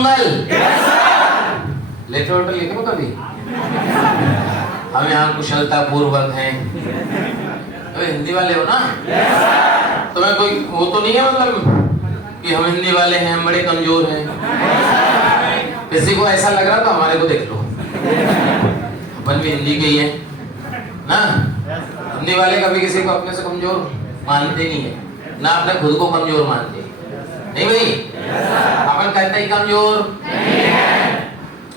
मंगल। Letter waiter लिखे हो कभी? हम यहाँ कुशलता पूर्वक हैं। तो हिंदी वाले हो ना? तुम्हें कोई वो तो नहीं है मतलब कि हम हिंदी वाले हैं, हम बड़े कमजोर हैं? किसी को ऐसा लग रहा तो हमारे को देख लो, अपन भी हिंदी के ही है ना। हिंदी वाले कभी किसी को अपने से कमजोर मानते नहीं है, ना अपने खुद को कमजोर मानते। नहीं भाई, अपन कहते ही कमजोर नहीं है।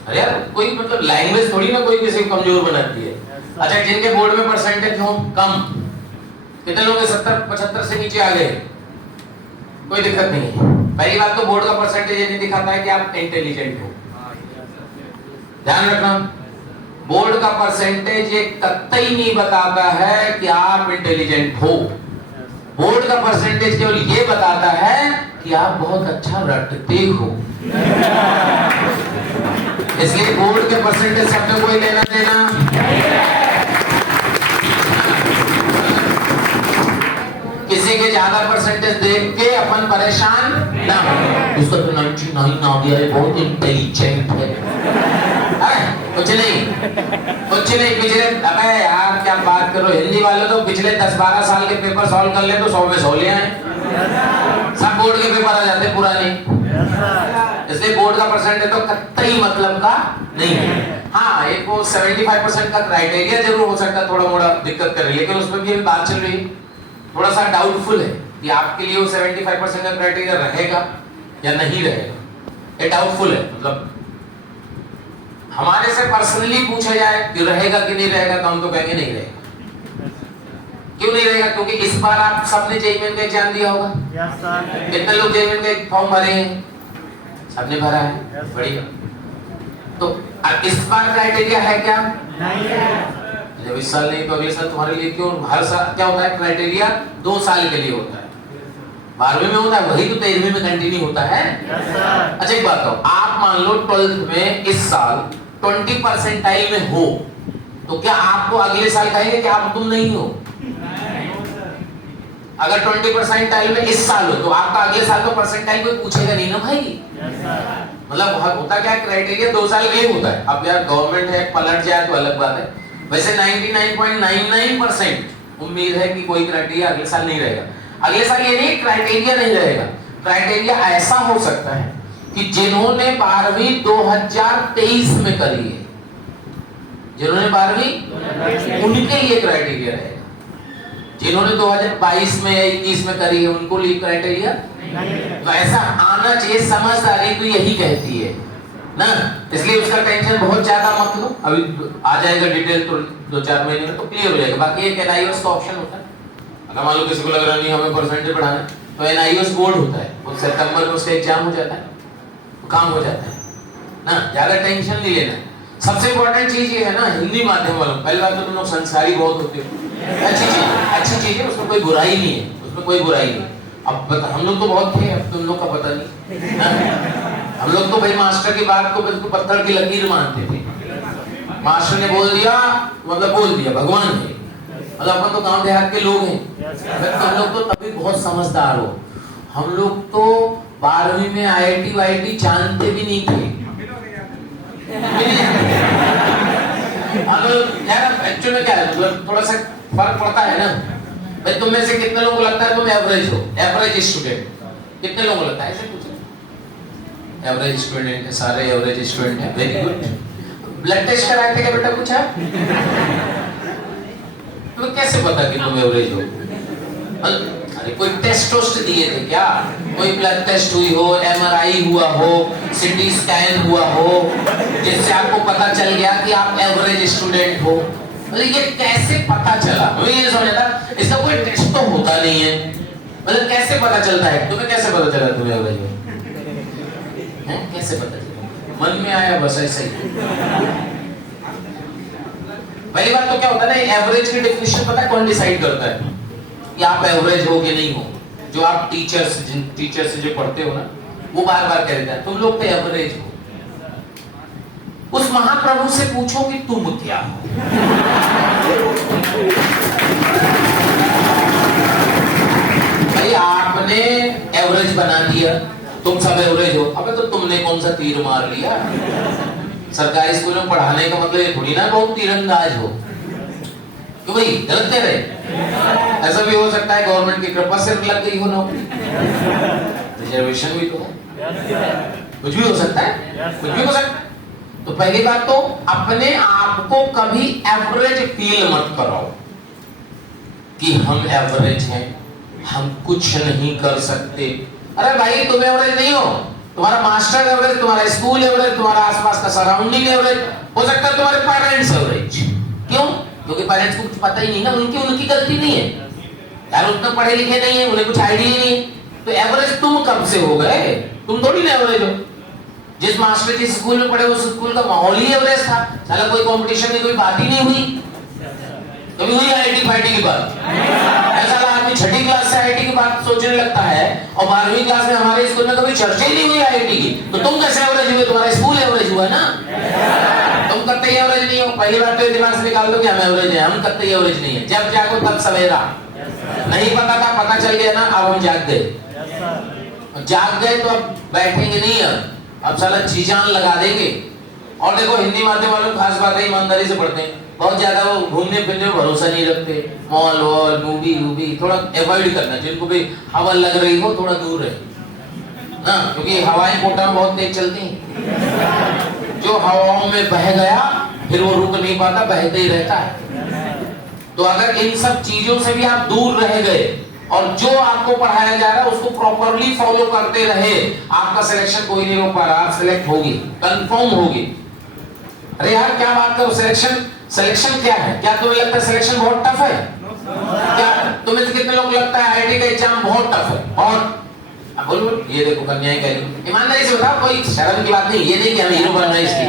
अरे यार कोई मतलब लैंग्वेज थोड़ी ना कोई किसी को कमजोर बनाती है। अच्छा, जिनके बोर्ड में परसेंटेज हो कम, कितने लोग 70-75 से नीचे आ गए, कोई दिक्कत नहीं है। पहली बात तो बोर्ड का परसेंटेज ये नहीं दिखाता है कि आप इंटेलिजेंट हो, ध्यान रखना। बोर्ड का परसेंटेज ये कतई नहीं बताता है कि आप इंटेलिजेंट हो। बोर्ड का परसेंटेज केवल ये बताता है कि आप बहुत अच्छा रटते हो। इसलिए बोर्ड के परसेंटेज से अपने कोई लेना देना। किसी के ज्यादा परसेंटेज देख के अपन परेशान ना हो। उसका तो 99 आ गया है, बहुत इंटेलिजेंट है। कुछ नहीं पिछले, अबे यार क्या बात करो, हिंदी वाले तो पिछले 10-12 साल के पेपर सॉल्व कर ले तो 100 में 100 ले आए। सब बोर्ड के पेपर आ जाते पुराने। इसलिए बोर्ड का परसेंटेज तो कतई मतलब का नहीं है। हाँ, एक वो 75% का क्राइटेरिया जरूर हो सकता है थोड़ा मोड़ा दिक्कत कर रही है, लेकिन उसमें भी बात चल रही है, थोड़ा सा डाउटफुल है कि आपके लिए वो 75% का क्राइटेरिया रहेगा या नहीं रहेगा। ये डाउटफुल है। मतलब हमारे से पर्सनली पूछा जाए कि रहेगा कि नहीं रहेगा तो हम तो कहेंगे नहीं रहेगा। क्यों नहीं रहेगा? क्योंकि इस बार आप सबने जेईई का एग्जाम दिया होगा। कितने लोग जेईई का फॉर्म भरे हैं? सबने भरा है। बढ़िया। तो इस बार क्राइटेरिया है क्या? नहीं है। जब इस साल नहीं तो अगले साल तुम्हारे लिए क्यों? हर साल क्या होता है? क्राइटेरिया 2 साल के लिए होता है। 12वीं में होता है, वही तो 13वीं में कंटिन्यू होता है। अच्छा एक बात कहो, आप मान लो 12th में इस साल 20% में हो, तो क्या आपको अगले साल कहेंगे कि आप तुम नहीं हो? अगर 20% में इस साल हो तो आपका अगले साल तो परसेंटाइल कोई पूछेगा नहीं ना भाई। मतलब होता क्या है, क्राइटेरिया 2 साल के लिए होता है। अब यार गवर्नमेंट है, पलट जाए तो अलग बात है। वैसे 99.99% उम्मीद है कि कोई क्राइटेरिया अगले साल नहीं रहेगा। अगले साल ये नहीं क्राइटेरिया नहीं रहेगा, क्राइटेरिया ऐसा हो सकता है कि जिन्होंने 12वीं 2023 में करी है, जिन्होंने 12वीं उनके लिए क्राइटेरिया रहेगा। जिन्होंने 2022 में या 21 में करी है उनको लिए क्राइटेरिया वैसा आना चाहिए। समझदारी तो यही कहती है ना, इसलिए उसका टेंशन बहुत ज्यादा मत लो। अभी आ जाएगा डिटेल तो 2-4 महीने में तो क्लियर हो जाएगा। बाकी एक एनआईओएस का ऑप्शन होता है। अगर मान लो किसी को लग रहा नहीं हमें परसेंटेज बढ़ाना तो एनआईओएस बोर्ड होता है, वो सितंबर में उसका एग्जाम हो जाता है, तो काम हो जाता है ना। ज्यादा टेंशन नहीं लेना। सबसे इंपॉर्टेंट चीज ये है ना, हिंदी माध्यम वालों, पहली बात तो तुम लोग संस्कारी बहुत होते हो, अच्छी चीज है, उसमें कोई बुराई नहीं है, उसमें कोई बुराई नहीं। अब हम लोग तो बहुत थे, अब तुम लोग का पता नहीं ना। हम लोग तो भाई मास्टर की बात को बिल्कुल पत्थर की लकीर मानते थे। मास्टर ने बोल दिया मतलब बोल दिया, भगवान है। मतलब अपन तो गांव देहात के लोग हैं, तुम लोग तो तभी बहुत समझदार हो। हम लोग तो 12वीं में आईआईटी वाईआईटी जानते भी नहीं थे। यार एक्चुअली में क्या है, मतलब थोड़ा सा फर्क पड़ता है ना भाई। तुम में से कितने लोगों को लगता है तुम एवरेज हो, एवरेज स्टूडेंट? कितने लोगों को लगता है? ऐसे पूछो। एवरेज स्टूडेंट है, सारे एवरेज स्टूडेंट है। Very good. ब्लड टेस्ट कराए थे क्या बेटा? पूछा तो कैसे पता कि तुम एवरेज हो? अरे कोई टेस्ट वोस्ट दिए थे क्या? कोई ब्लड टेस्ट हुई हो, एमआरआई हुआ हो, सीटी स्कैन हुआ हो, जिससे आपको पता चल गया कि आप एवरेज स्टूडेंट हो? मतलब ये कैसे पता चला? मुझे ये समझ आता, इसका कोई टेस्ट तो होता नहीं है। मतलब कैसे पता चलता है? तुम्हें कैसे पता चला तुम एवरेज हो? कैसे पता चला? मन में आया बस ऐसे ही। पहली बात तो क्या होता है ना, एवरेज की डेफिनेशन पता है कौन डिसाइड करता है कि आप एवरेज हो कि नहीं हो? जो आप टीचर से जो पढ़ते हो ना, वो बार बार कह देता है तुम लोग तो एवरेज हो। उस महाप्रभु से पूछो कि तुम क्या हो। भाई आपने एवरेज बना दिया, तुम सब एवरेज हो। अबे तो तुमने कौन सा तीर मार लिया? सरकारी स्कूल में पढ़ाने का मतलब ये थोड़ी ना बहुत तीरंदाज हो। क्यों भाई, गलत कह रहे? ऐसा भी हो सकता है गवर्नमेंट की कृपा से लग गई हो नौकरी, रिजर्वेशन भी तो है, कुछ भी हो सकता है, कुछ भी हो सकता है। तो पहली बात तो अपने आप को कभी एवरेज फील मत कराओ कि हम एवरेज हैं, हम कुछ नहीं कर सकते। अरे भाई तुम एवरेज नहीं हो, तुम्हारा मास्टर एवरेज, तुम्हारा स्कूल एवरेज, तुम्हारा आसपास का सराउंडिंग एवरेज, हो सकता है तुम्हारे पेरेंट्स एवरेज। क्यों? क्योंकि पेरेंट्स को कुछ पता ही नहीं ना, उनकी गलती नहीं है यार, उतना पढ़े लिखे नहीं है, उन्हें कुछ आइडिया ही नहीं है। तो एवरेज तुम कब से हो गए? तुम थोड़ी ना एवरेज हो। जिस मास्टर जिस स्कूल में पढ़े उस स्कूल का माहौल ही एवरेज था, साला कोई कंपटीशन नहीं, कोई बात ही नहीं हुई। कभी हुई आईटी फाइटी की बात? ऐसा आदमी छठी क्लास से आईटी की बात सोचने लगता है और 12वीं क्लास में हमारे स्कूल में कभी चर्चा ही नहीं हुई आईटी की, तो तुम कैसे एवरेज हुए? तुम्हारा स्कूल एवरेज हुआ ना, तुम कतई एवरेज नहीं हो। पहली बात तो दिमाग से निकाल दो कि हम एवरेज हैं, हम कतई एवरेज नहीं है। जब जागो तब सवेरा, नहीं पता था, पता चल गया ना, अब हम जाग गए। जाग गए तो अब बैठेंगे नहीं, अब साला जी जान लगा देंगे। और देखो हिंदी माध्यम वालों खास बात है, ईमानदारी से पढ़ते हैं, बहुत ज्यादा वो घूमने फिरने में भरोसा नहीं रखते, मॉल वॉल मूवी थोड़ा अवॉइड करना। जिनको भी हवा लग रही हो थोड़ा दूर रहे ना, क्योंकि हवाएं कोटा में बहुत तेज चलती हैं। जो हवाओं में बह गया फिर वो रुक नहीं पाता, बहते ही रहता है। तो अगर इन सब चीजों से भी आप दूर रह गए और जो आपको पढ़ाया जा रहा है उसको प्रॉपरली फॉलो करते रहे, आपका सिलेक्शन कोई नहीं रोक पा रहा, आप सिलेक्ट होगी, कंफर्म होगी। अरे यार क्या बात करो, सिलेक्शन क्या है? क्या तुम्हें लगता है सिलेक्शन बहुत टफ है? क्या तुम्हें कितने लोग लगता है आईआईटी का एग्जाम बहुत टफ है? बहुत। अब बोलो, ये देखो कन्याएं कह रही, ईमानदारी से बताओ, कोई शर्म की बात नहीं, ये नहीं कि हम हीरो बनना है इसकी।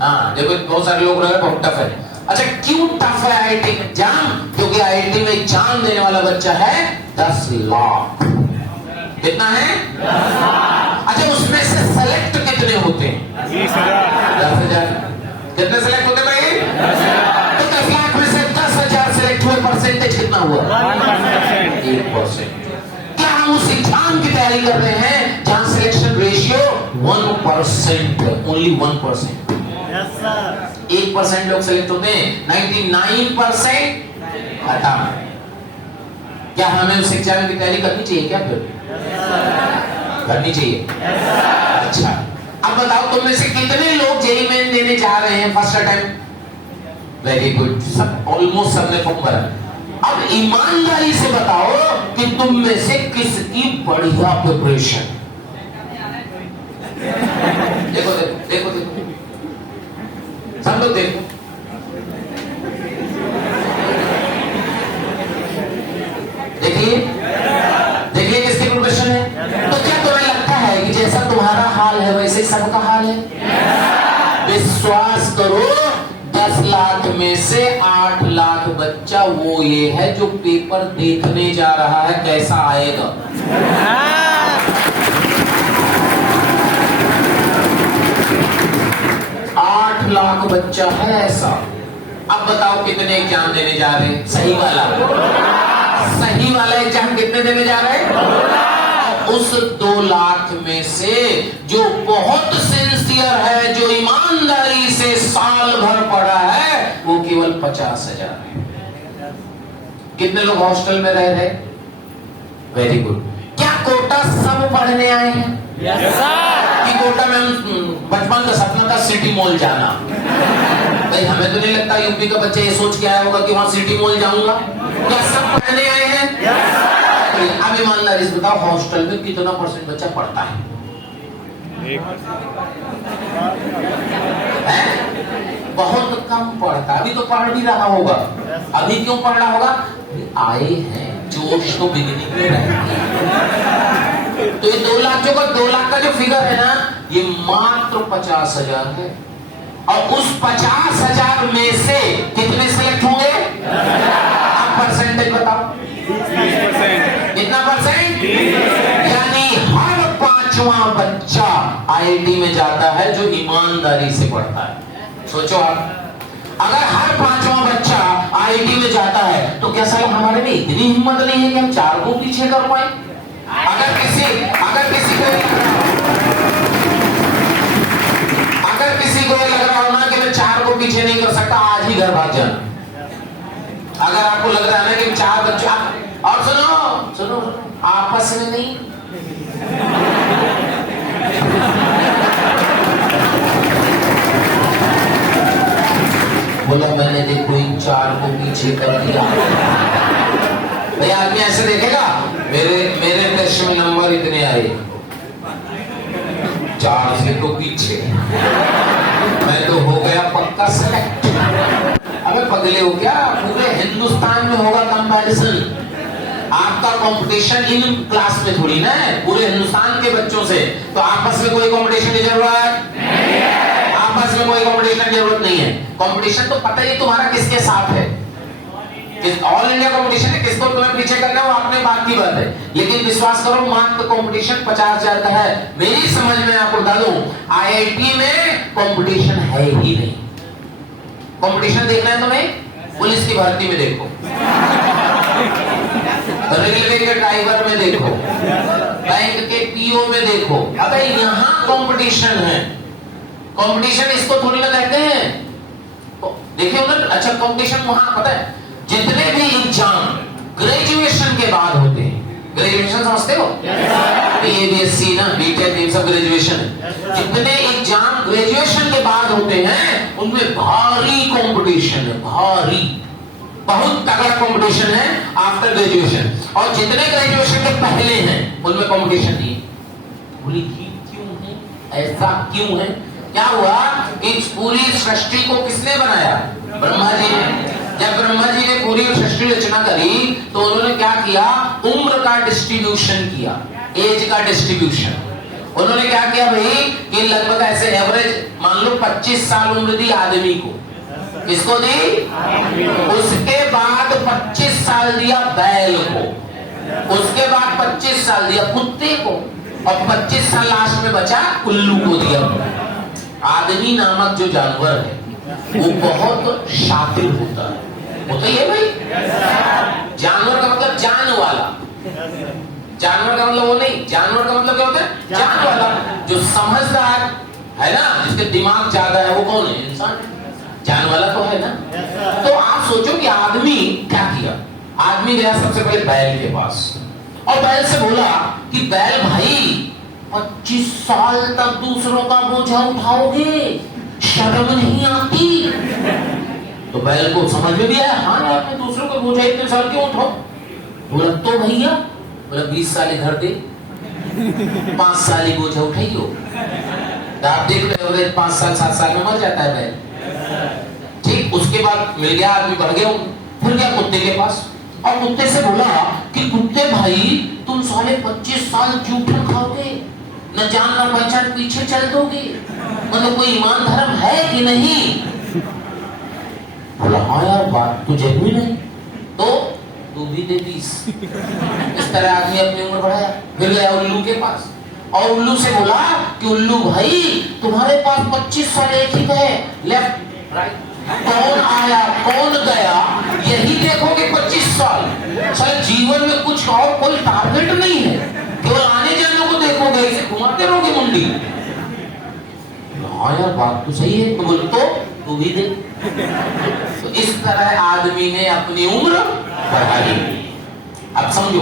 हाँ देखो बहुत सारे लोग रहे बहुत टफ है। अच्छा क्यों टफ है आईआईटी में एग्जाम? क्योंकि आईआईटी में एग्जाम देने वाला बच्चा है 10 लाख। कितना है? 10 लाख। अच्छा उसमें से सेलेक्ट कितने होते हैं? 10,000। कितने सेलेक्ट होते भाई? 10,000। तो 10 लाख में से 10,000 सेलेक्ट हुए, परसेंटेज कितना हुआ? 1%। क्या हम उस एग्जाम की तैयारी कर रहे हैं जहां सिलेक्शन रेशियो 1%, ओनली 1%? 1% लोग सेलेक्ट होते हैं, 99% खत्म। क्या हमें उस एग्जाम की तैयारी करनी चाहिए? क्या फिर करनी चाहिए? अच्छा अब बताओ तुम में से कितने लोग जेईई मेन देने जा रहे हैं फर्स्ट अटेम्प्ट? वेरी गुड, सब ऑलमोस्ट सबने फॉर्म भरा। अब ईमानदारी से बताओ कि तुम में से किसकी बढ़िया प्रिपरेशन? देखो देखो देखो देखो सब लोग देखो, देखिए देखिए किसकी प्रिपरेशन है। तो क्या तुम्हें लगता है कि जैसा तुम्हारा हाल है वैसे सबका हाल है? विश्वास करो 10 लाख में से 8 लाख बच्चा वो ये है जो पेपर देखने जा रहा है कैसा आएगा। 8 लाख बच्चा है ऐसा। अब बताओ कितने एग्जाम देने जा रहे हैं? सही वाला एग्जाम कितने देने जा रहे हैं? उस 2 लाख में से जो बहुत सिंसियर है, जो ईमानदारी से साल भर पढ़ा है, वो केवल 50,000 है। कितने लोग हॉस्टल में रह रहे? Very good. क्या कोटा सब पढ़ने आए हैं? Yes sir. कि कोटा में बचपन का सपना था सिटी मॉल जाना? भाई हमें तो नहीं लगता यूपी का बच्चा ये सोच के आया होगा कि वहां सिटी मॉल जाऊंगा। क्या सब पढ़ने आए हैं? यस। अब ईमानदारी से बताओ हॉस्टल में कितना % बच्चा पढ़ता है? 1%। बहुत कम पढ़ता है। अभी तो पढ़ भी रहा होगा। अभी क्यों पढ़ रहा होगा? आए हैं जोश तो बिगनिंग में रहती है। तो ये 2 लाख 2 लाख का जो फिगर है ना, ये मात्र 50,000 है। और उस 50,000 में से कितने सेलेक्ट होंगे? आप परसेंटेज बताओ। 20%। कितना परसेंट? यानी हर 5वां बच्चा आईआईटी में जाता है जो ईमानदारी से पढ़ता है। सोचो आप, अगर हर 5वां बच्चा आईआईटी में जाता है तो क्या साला हमारे में इतनी हिम्मत नहीं है कि हम 4 को पीछे कर पाए? अगर किसी को लग रहा हो ना कि मैं 4 को पीछे नहीं कर सकता, आज ही घर भाग जाना। अगर आपको लग रहा है ना कि 4 बच्चे, और सुनो आपस में नहीं, बोला मैंने देखो इन 4 को पीछे कर दिया। भाई आदमी ऐसे देखेगा, मेरे टेस्ट में नंबर इतने आए, 4 से तो पीछे, मैं तो हो गया पक्का सेलेक्ट। अबे पगले हो क्या, पूरे हिंदुस्तान में होगा कंपैरिजन। आपका कंपटीशन इन क्लास में थोड़ी ना है, पूरे हिंदुस्तान के बच्चों से। तो आपस में कोई कंपटीशन की जरूरत नहीं है, आपस में कोई कंपटीशन की जरूरत नहीं है। कंपटीशन तो पता ही तुम्हारा किसके साथ है, ऑल इंडिया कंपटीशन है, किसको तुम्हें पीछे करना है वो अपने बात की बात है। लेकिन विश्वास करो, मात्र कंपटीशन 50,000 का है। मेरी समझ में आपको बता दूं, IIT में कंपटीशन है ही नहीं। कंपटीशन देखना है तुम्हें, पुलिस की भर्ती में देखो, रेलवे के ड्राइवर में देखो, बैंक के PO में देखो। अबे यहां कंपटीशन है, कंपटीशन इसको थोड़ी ना कहते हैं। तो देखिए ना, अच्छा कंपटीशन वहां पता है, जितने भी एग्जाम ग्रेजुएशन के बाद होते हैं, ग्रेजुएशन समझते हो, BSc ना, BTech, ये सब ग्रेजुएशन है। जितने एग्जाम ग्रेजुएशन के बाद होते हैं उनमें भारी कंपटीशन है, भारी, बहुत तगड़ा कंपटीशन है आफ्टर ग्रेजुएशन। और जितने ग्रेजुएशन के पहले हैं उनमें कंपटीशन नहीं है। बोली क्यों है, ऐसा क्यों है? क्या हुआ कि पूरी सृष्टि को किसने बनाया? ब्रह्मा जी ने। जब ब्रह्मा जी ने पूरी सृष्टि रचना करी तो उन्होंने क्या किया, उम्र का डिस्ट्रीब्यूशन किया, एज का डिस्ट्रीब्यूशन। उन्होंने क्या किया भाई कि लगभग ऐसे एवरेज मान लो 25 साल उम्र दी आदमी को, किसको दी? उसके बाद 25 साल दिया बैल को, उसके बाद 25 साल दिया कुत्ते को, और 25 साल लास्ट में बचा उल्लू को दिया। आदमी नामक जो जानवर है वो बहुत शातिर होता ही है भाई। जानवर का मतलब जान वाला, जानवर का मतलब वो नहीं, जानवर का मतलब क्या होता है? जान वाला। जो समझदार है ना, जिसके दिमाग ज्यादा है, वो कौन है? इंसान। जान वाला तो है ना। तो आप सोचो कि आदमी क्या किया, आदमी गया सबसे पहले बैल के पास और बैल से बोला कि बैल भाई 25 साल तक दूसरों का बोझा उठाओगे, शर्म नहीं आती? तो बैल को समझ में भी आया, हाँ यार मैं दूसरों का बोझा इतने साल क्यों उठाऊं? बोला तो भैया, बोला 20 साल इधर दे, 5 साल ही बोझा उठाइयो। आप देख रहे हो 5 साल 7 साल में मर जाता है बैल। ठीक, उसके बाद मिल गया आदमी, बढ़ गया, फिर गया कुत्ते के पास और कुत्ते से बोला कि कुत्ते भाई तुम साले 25 साल जूठन खाओगे, न जान न पहचान पीछे चल दोगे, मतलब कोई ईमान धर्म है कि नहीं? बोला हाँ यार बात तो जेन्युइन है, तो तू भी दे 20। इस तरह आदमी अपनी उम्र बढ़ाया, फिर गया उल्लू के पास और उल्लू से बोला कि उल्लू भाई तुम्हारे पास 25 साल एक ही है, लेफ्ट राइट, कौन आया कौन गया यही देखोगे 25 साल। शायद जीवन में कुछ और कोई टारगेट नहीं है, केवल आने जाने को देखोगे, इसे घुमाते रहोगे मुंडी। हाँ यार बात तो सही है, तो बोले तो तू भी दे। तो इस तरह आदमी ने अपनी उम्र बढ़ा ली। अब समझो,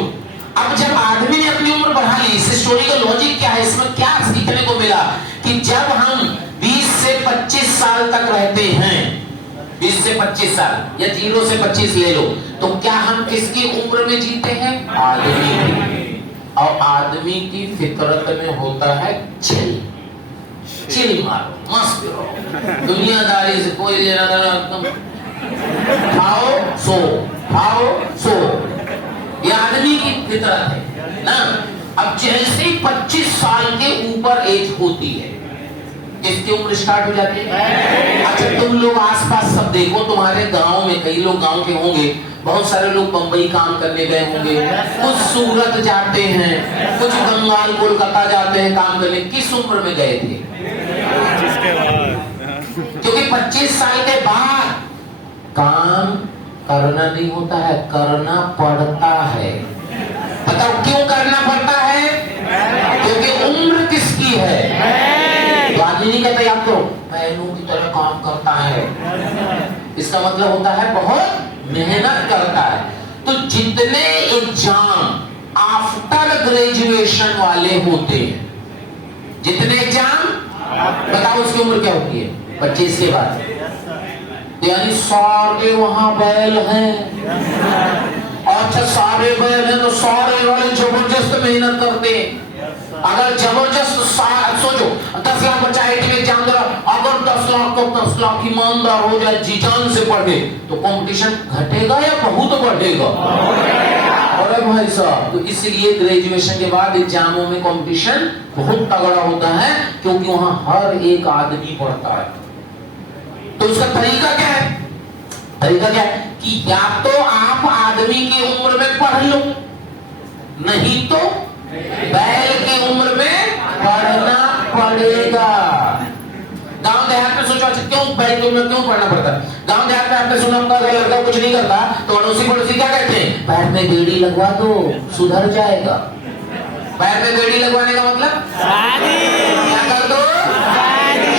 अब जब आदमी ने अपनी उम्र बढ़ा ली, इस स्टोरी का लॉजिक क्या है, इसमें क्या सीखने को मिला कि जब हम 20 से 25 साल तक रहते हैं, 20 से 25 साल या 0 से 25 ले लो, तो क्या हम किसकी उम्र में जीते हैं? आदमी की। और आदमी की फितरत में होता है चिल, चिल मारो, मस्त रहो, दुनियादारी से कोई लेना देना, एकदम खाओ सो, ये आदमी की फितरत है ना। अब जैसे 25 साल के ऊपर एज होती है, किसकी उम्र स्टार्ट हो जाती है? अच्छा तुम लोग आसपास सब देखो, तुम्हारे गांव में कई लोग गांव के होंगे, बहुत सारे लोग बंबई काम करने गए होंगे, कुछ सूरत जाते हैं, कुछ बंगाल कोलकाता जाते हैं काम करने। किस उम्र में गए थे? क्योंकि 25 साल के बाद काम करना नहीं होता है, करना पड़ता है। बताओ क्यों करना पड़ता क्योंकि उम्र किसकी है? तो आदमी नहीं कहता याद करो बैलों की तरह काम करता है, इसका मतलब होता है बहुत मेहनत करता है। तो जितने एग्जाम आफ्टर ग्रेजुएशन वाले होते हैं, जितने एग्जाम, बताओ उसकी उम्र क्या होती है? 25 के बाद। यानी सारे वहां बैल हैं। अच्छा सारे बैल हैं तो सारे वाले जबरदस्त मेहनत करते हैं। अगर जबरदस्त सोचो 10 लाख बच्चा आईटी में एग्जाम दे रहा, अगर 10 लाख को 10 लाख ईमानदार हो जाए, जी जान से पढ़े, तो कंपटीशन घटेगा या बहुत बढ़ेगा? अरे भाई साहब, तो इसलिए ग्रेजुएशन के बाद एग्जामों में कंपटीशन बहुत तगड़ा होता है, क्योंकि वहां हर एक आदमी पढ़ता है। तो उसका तरीका क्या है? तरीका क्या है कि या तो आप आदमी की उम्र में पढ़ लो, नहीं तो बैल की उम्र में पढ़ना पड़ेगा। गांव देहात में सोचो, क्यों बैल की उम्र में क्यों पढ़ना पड़ता है? गांव देहात में आपने सुना होगा लड़का कुछ नहीं करता तो अड़ोसी पड़ोसी क्या कहते हैं? पैर में बेड़ी लगवा दो, सुधर जाएगा। पैर में बेड़ी लगवाने का मतलब शादी। क्या कर दो?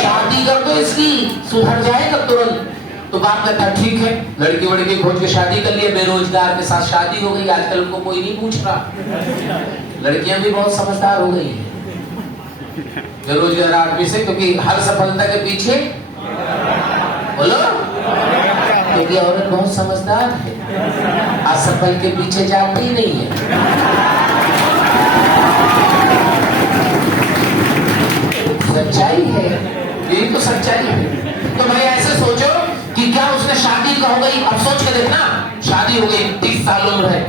शादी कर दो, इसकी सुधर जाएगा तुरंत। तो बाप कहता ठीक है, लड़की वड़की खोज के शादी कर लिया, बेरोजगार के साथ शादी हो गई। आजकल उनको कोई नहीं पूछ रहा। लड़कियां भी बहुत समझदार हो गई है बेरोजगार आदमी से, क्योंकि हर सफलता के पीछे बोलो, क्योंकि औरत बहुत समझदार है, असफल के पीछे जाती नहीं है। सच्चाई है, यही तो सच्चाई है। तो भाई ऐसे सोचो कि क्या उसने शादी का हो गई, अब सोच के देखना, शादी हो गई, 30 साल उम्र है,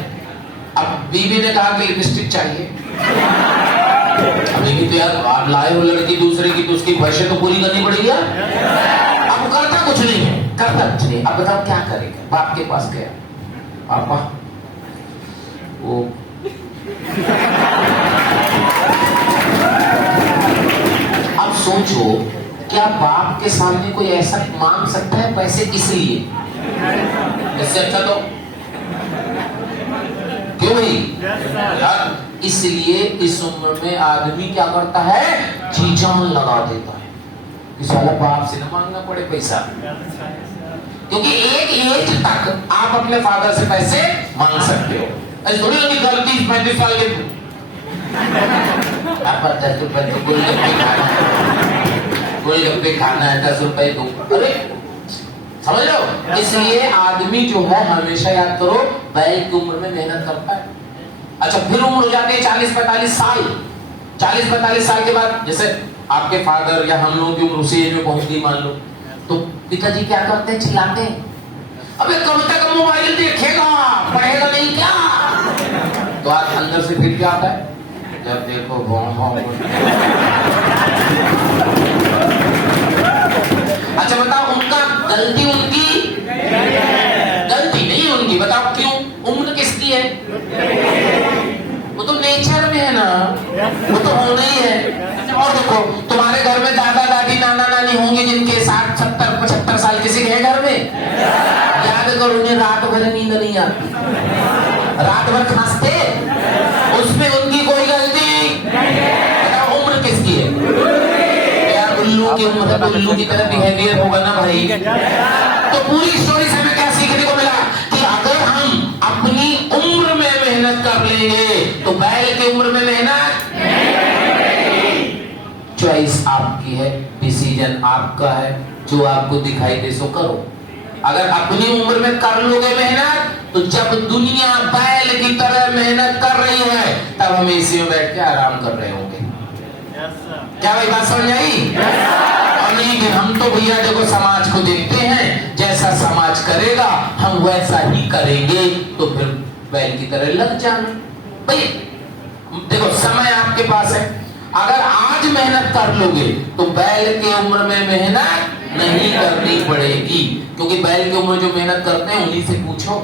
अब बीवी ने कहा कि लिपस्टिक चाहिए। तो यार आप लाए हो लड़की दूसरे की, तो उसकी ख्वाहिशें तो पूरी करनी पड़ेगी। अब करता कुछ नहीं है, करता कुछ नहीं। अब बताओ क्या करेगा? बाप के पास गया, पापा वो अब सोचो, क्या बाप के सामने कोई ऐसा मांग सकता है पैसे किस लिए? इससे अच्छा तो क्यों ही यार, इसलिए इस उम्र में आदमी क्या करता है? जी जान लगा देता है कि साला बाप से न मांगना पड़े पैसा, क्योंकि एक एज तक आप अपने फादर से पैसे मांग सकते हो। ऐसे थोड़ी लगी 30-35 साल के 10 रुपए तो गोलगप्पे खाना है, 10 रुपए दो, अरे समझ लो। इसलिए आदमी जो है हमेशा याद करो बैल की उम्र में मेहनत करता है। अच्छा फिर उम्र हो जाती है 40-45 साल। 40-45 साल के बाद, जैसे आपके फादर या हम लोगों की उम्र उसी एज में पहुंच गई मान लो, तो पिताजी क्या करते हैं? चिल्लाते हैं, अबे कब तक मोबाइल देखेगा, पढ़ेगा नहीं क्या? तो आज अंदर से फिर क्या आता है? जब देखो अच्छा बताओ, उनका गलती उनकी गलती नहीं उनकी, बताओ क्यों? उम्र किसकी है? वो तो नेचर में है ना, वो तो होना ही है। और देखो तुम्हारे घर में दादा दादी नाना नानी होंगे जिनके 60, 70, 75 साल, किसी के घर में? याद करो, उन्हें रात भर नींद नहीं आती, रात भर खांसते, उसमें उनकी कोई गलती बताओ। उम्र किसकी है? उल्लू की उम्र है, उल्लू की तरह बिहेवियर होगा ना भाई। तो पूरी स्टोरी से हमें क्या सीखने को मिला कि अगर हम अपनी उम्र में मेहनत कर लेंगे तो बैल की उम्र में मेहनत, चॉइस आपकी है, डिसीजन आपका है, जो आपको दिखाई दे सो करो। अगर अपनी उम्र में कर लोगे मेहनत, तो जब दुनिया बैल की तरह मेहनत कर रही है तब हम एसी में बैठ के आराम कर रहे होंगे। क्या भाई बात समझ आई? और नहीं कि हम तो भैया देखो समाज को देखते हैं, जैसा समाज करेगा हम वैसा ही करेंगे, तो फिर बैल की तरह लग जाना। भाई देखो समय आपके पास है, अगर आज मेहनत कर लोगे तो बैल की उम्र में मेहनत नहीं करनी पड़ेगी, क्योंकि बैल की उम्र जो मेहनत करते हैं उन्हीं से पूछो।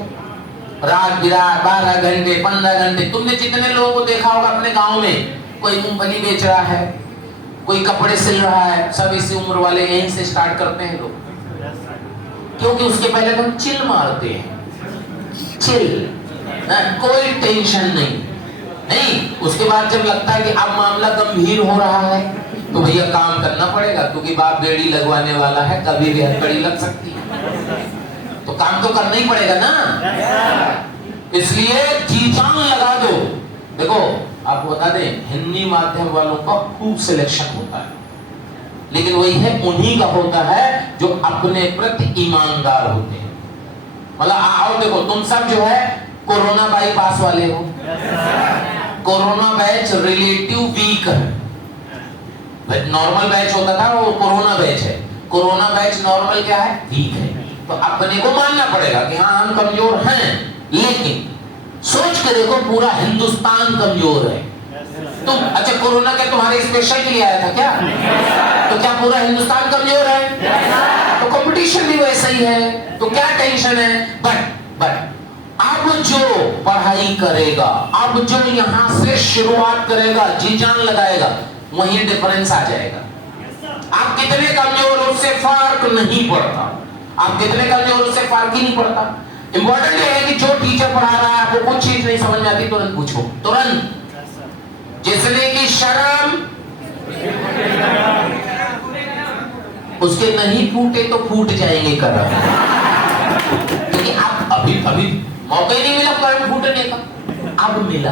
रात बिरात 12 घंटे 15 घंटे, तुमने जितने लोगों को देखा होगा अपने गांव में, कोई मूंगफली बेच रहा है, कोई कपड़े सिल रहा है, सब इसी उम्र वाले यहीं से स्टार्ट करते हैं लोग, क्योंकि उसके पहले तो चिल मारते हैं, चिल, कोई टेंशन नहीं, नहीं, उसके बाद जब लगता है कि अब मामला गंभीर हो रहा है तो भैया काम करना पड़ेगा, क्योंकि बाप बेड़ी लगवाने वाला है, कभी भी हथकड़ी लग सकती है, तो काम तो करना ही पड़ेगा ना। इसलिए जी जान लगा दो। देखो आपको बता दें, हिंदी माध्यम वालों का खूब सिलेक्शन होता है, लेकिन वही है उन्हीं का होता है जो अपने प्रति ईमानदार होते हैं। मतलब आओ देखो, तुम सब जो है कोरोना बाईपास वाले हो, कोरोना बैच रिलेटिव वीक है, नॉर्मल बैच होता था वो कोरोना बैच है, कोरोना बैच नॉर्मल क्या है, वीक है। तो अपने को मानना पड़ेगा कि हाँ हम कमजोर हैं, लेकिन सोच के देखो पूरा हिंदुस्तान कमजोर है। तुम अच्छा कोरोना क्या तुम्हारे स्पेशल के लिए आया था क्या? तो क्या पूरा हिंदुस्तान कमजोर है? तो कंपटीशन भी वैसा ही है, तो क्या टेंशन है? बट अब जो पढ़ाई करेगा, अब जो यहाँ से शुरुआत करेगा, जी जान लगाएगा, वहीं डिफरेंस आ जाएगा। आप कितने कमजोर हो उससे फर्क नहीं पड़ता, आप कितने कमजोर हो उससे फर्क ही नहीं पड़ता। इंपॉर्टेंट ये है कि जो टीचर पढ़ा रहा है आपको कुछ चीज नहीं समझ में आती, तुरंत पूछो, तुरंत। जिसने की शर्म उसके नहीं फूटे तो फूट जाएंगे करम, क्योंकि आप अभी मौका ही नहीं मिला करम फूटने का, अब मिला।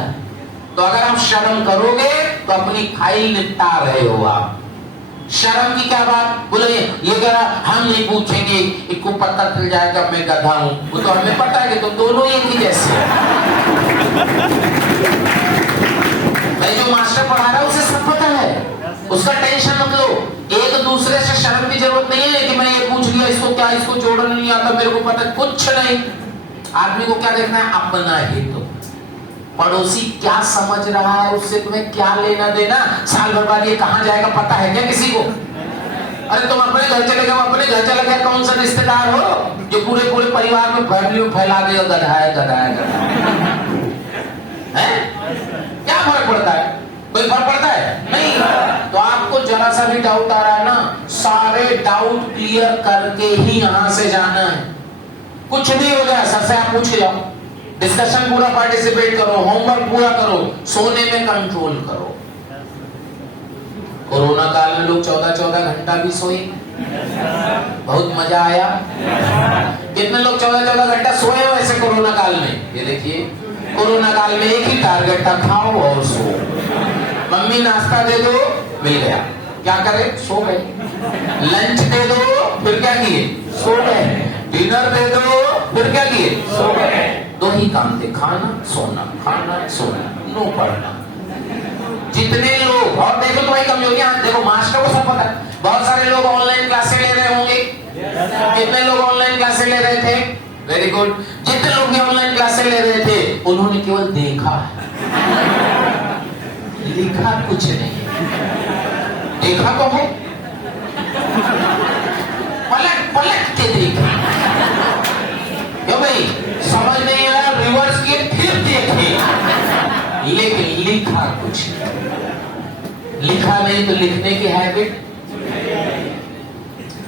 तो अगर आप शर्म करोगे तो अपनी फाइल निपटा रहे हो आप। शर्म की क्या बात, बोले ये कह रहा हम नहीं पूछेंगे, इसको पता चल जाएगा मैं गधा हूं, वो तो हमें पता है कि तो दोनों एक ही जैसे हैं। भाई जो मास्टर पढ़ा रहा है उसे सब पता है, उसका टेंशन मत लो। एक दूसरे से शर्म की जरूरत नहीं है कि मैं ये पूछ लिया, इसको क्या, इसको जोड़ना नहीं आता, मेरे को पता कुछ नहीं। आदमी को क्या देखना है, अपना हित। पड़ोसी क्या समझ रहा है उससे तुम्हें क्या लेना देना। साल भर बाद ये कहां जाएगा पता है क्या किसी को? अरे तुम अपने घर चले गए, अपने घर चले गए, कौन सा रिश्तेदार हो जो पूरे पूरे परिवार में फैमिली में फैला देगा गधा है गधा है गधा है? क्या फर्क पड़ता है? कोई फर्क पड़ता है? नहीं। तो आपको जरा सा भी डाउट आ रहा है ना, सारे डाउट क्लियर करके ही यहां से जाना है। कुछ भी हो जाए सर से आप पूछ के जाओ, डिस्कशन पूरा पार्टिसिपेट करो, होमवर्क पूरा करो, सोने में कंट्रोल करो। कोरोना काल में लोग 14-14 घंटा भी सोए, बहुत मजा आया। कितने लोग 14-14 घंटा सोए हो ऐसे कोरोना काल में? ये देखिए, कोरोना काल में एक ही टारगेट था, खाओ और सो। मम्मी नाश्ता दे दो, मिल गया, क्या करे, सो गए। लंच दे दो, फिर क्या किए, सो गए। डिनर दे दो, फिर क्या किए, सो गए। दो ही काम थे, खाना सोना, खाना सोना, नो पढ़ना। जितने लोग, और देखो तुम्हारी कमजोरियां, देखो मास्टर को सब पता है। बहुत सारे लोग ऑनलाइन क्लासेस ले रहे होंगे, कितने लोग ऑनलाइन क्लासेस ले रहे थे? Very good. जितने लोग ऑनलाइन क्लासेस ले रहे थे उन्होंने केवल देखा है, लिखा कुछ नहीं। देखा तो है, पलट पलट के देखा, क्यों भाई समझ नहीं आया, रिवर्स किए फिर देखे, लेकिन लिखा कुछ नहीं। लिखा नहीं तो लिखने की हैबिट,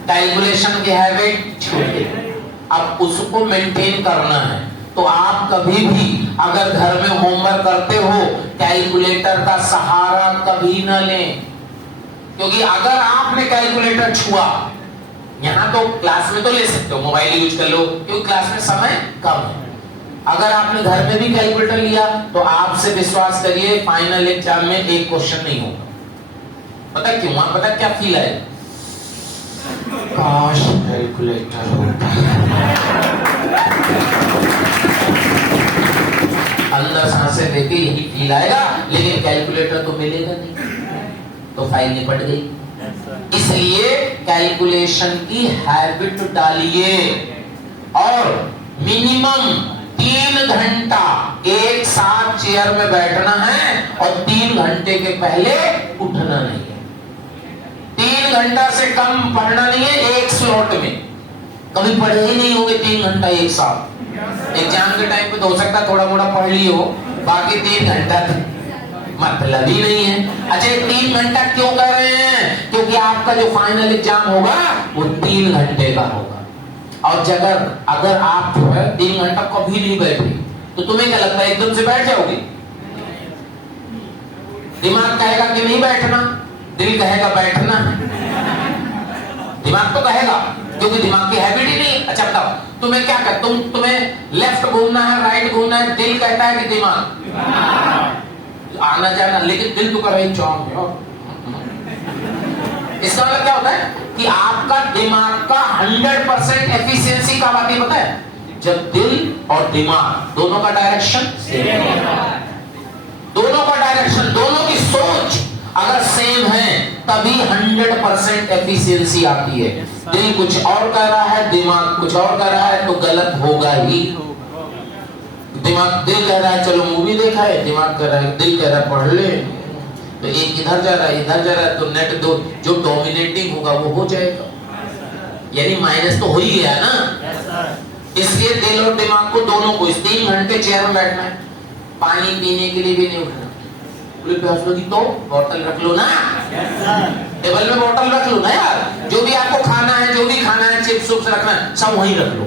कैलकुलेशन की हैबिट छूटे। अब उसको मेंटेन करना है। तो आप कभी भी अगर घर में होमवर्क करते हो, कैलकुलेटर का सहारा कभी ना लें, क्योंकि अगर आपने कैलकुलेटर छुआ, यहां तो क्लास में तो ले सकते हो, मोबाइल यूज कर लो, क्योंकि क्लास में समय कम है। अगर आपने घर में भी कैलकुलेटर लिया तो आपसे विश्वास करिए फाइनल एग्जाम में एक क्वेश्चन नहीं होगा। पता क्यों? वहां पता क्या फील है, काश कैलकुलेटर होता। अंदर सांसें लेके यही फील आएगा, लेकिन कैलकुलेटर तो मिलेगा नहीं, तो फाइल निपट गई। इसलिए कैलकुलेशन की हैबिट डालिए और मिनिमम 3 घंटा एक साथ चेयर में बैठना है और 3 घंटे के पहले उठना नहीं है। 3 घंटा से कम पढ़ना नहीं है एक स्लॉट में। कभी पढ़े ही नहीं होंगे 3 घंटा एक साथ। एग्जाम के टाइम पे तो हो सकता थोड़ा मोड़ा पढ़ ली हो, बाकी 3 घंटा मतलब ही नहीं है। अच्छा 3 घंटा क्यों कर रहे हैं? क्योंकि आपका जो फाइनल एग्जाम होगा वो 3 घंटे का होगा। और अगर आप जो है 3 घंटा कभी नहीं बैठे तो तुम्हें क्या लगता है एकदम से बैठ जाओगे? दिमाग कहेगा कि नहीं बैठना, दिल कहेगा बैठना है। दिमाग तो कहेगा क्योंकि दिमाग की हैबिट ही नहीं। अच्छा बताओ तुम्हें क्या कहता, तुम्हें लेफ्ट घूमना है राइट घूमना है, दिल कहता है कि दिमाग आना जाना, लेकिन दिल तो कर रही चौंक। इसका मतलब क्या होता है कि आपका दिमाग का 100% एफिशिएंसी कब आती है पता है? जब दिल और दिमाग दोनों का डायरेक्शन सेम है, दोनों का डायरेक्शन, दोनों की सोच अगर सेम है तभी 100% एफिशिएंसी आती है। दिल कुछ और कर रहा है, दिमाग कुछ और कर रहा है तो गलत होगा ही। दिल कह रहा है चलो मूवी देखा है, दिमाग कह रहा है, दिल कह रहा है पढ़ ले, तो एक इधर जा रहा है इधर जा रहा है, तो नेट दो जो डोमिनेटिंग होगा वो हो जाएगा, यानी माइनस तो हो ही गया ना। इसलिए दिल और दिमाग को दोनों को 3 घंटे चेयर में बैठना है, पानी पीने के लिए भी नहीं उठना। प्यास लगी तो बोतल रख लो ना, टेबल में बोतल रख लो ना यार, जो भी आपको खाना है, जो भी खाना है, चिप्स उप्स रखना है सब वहीं रख लो।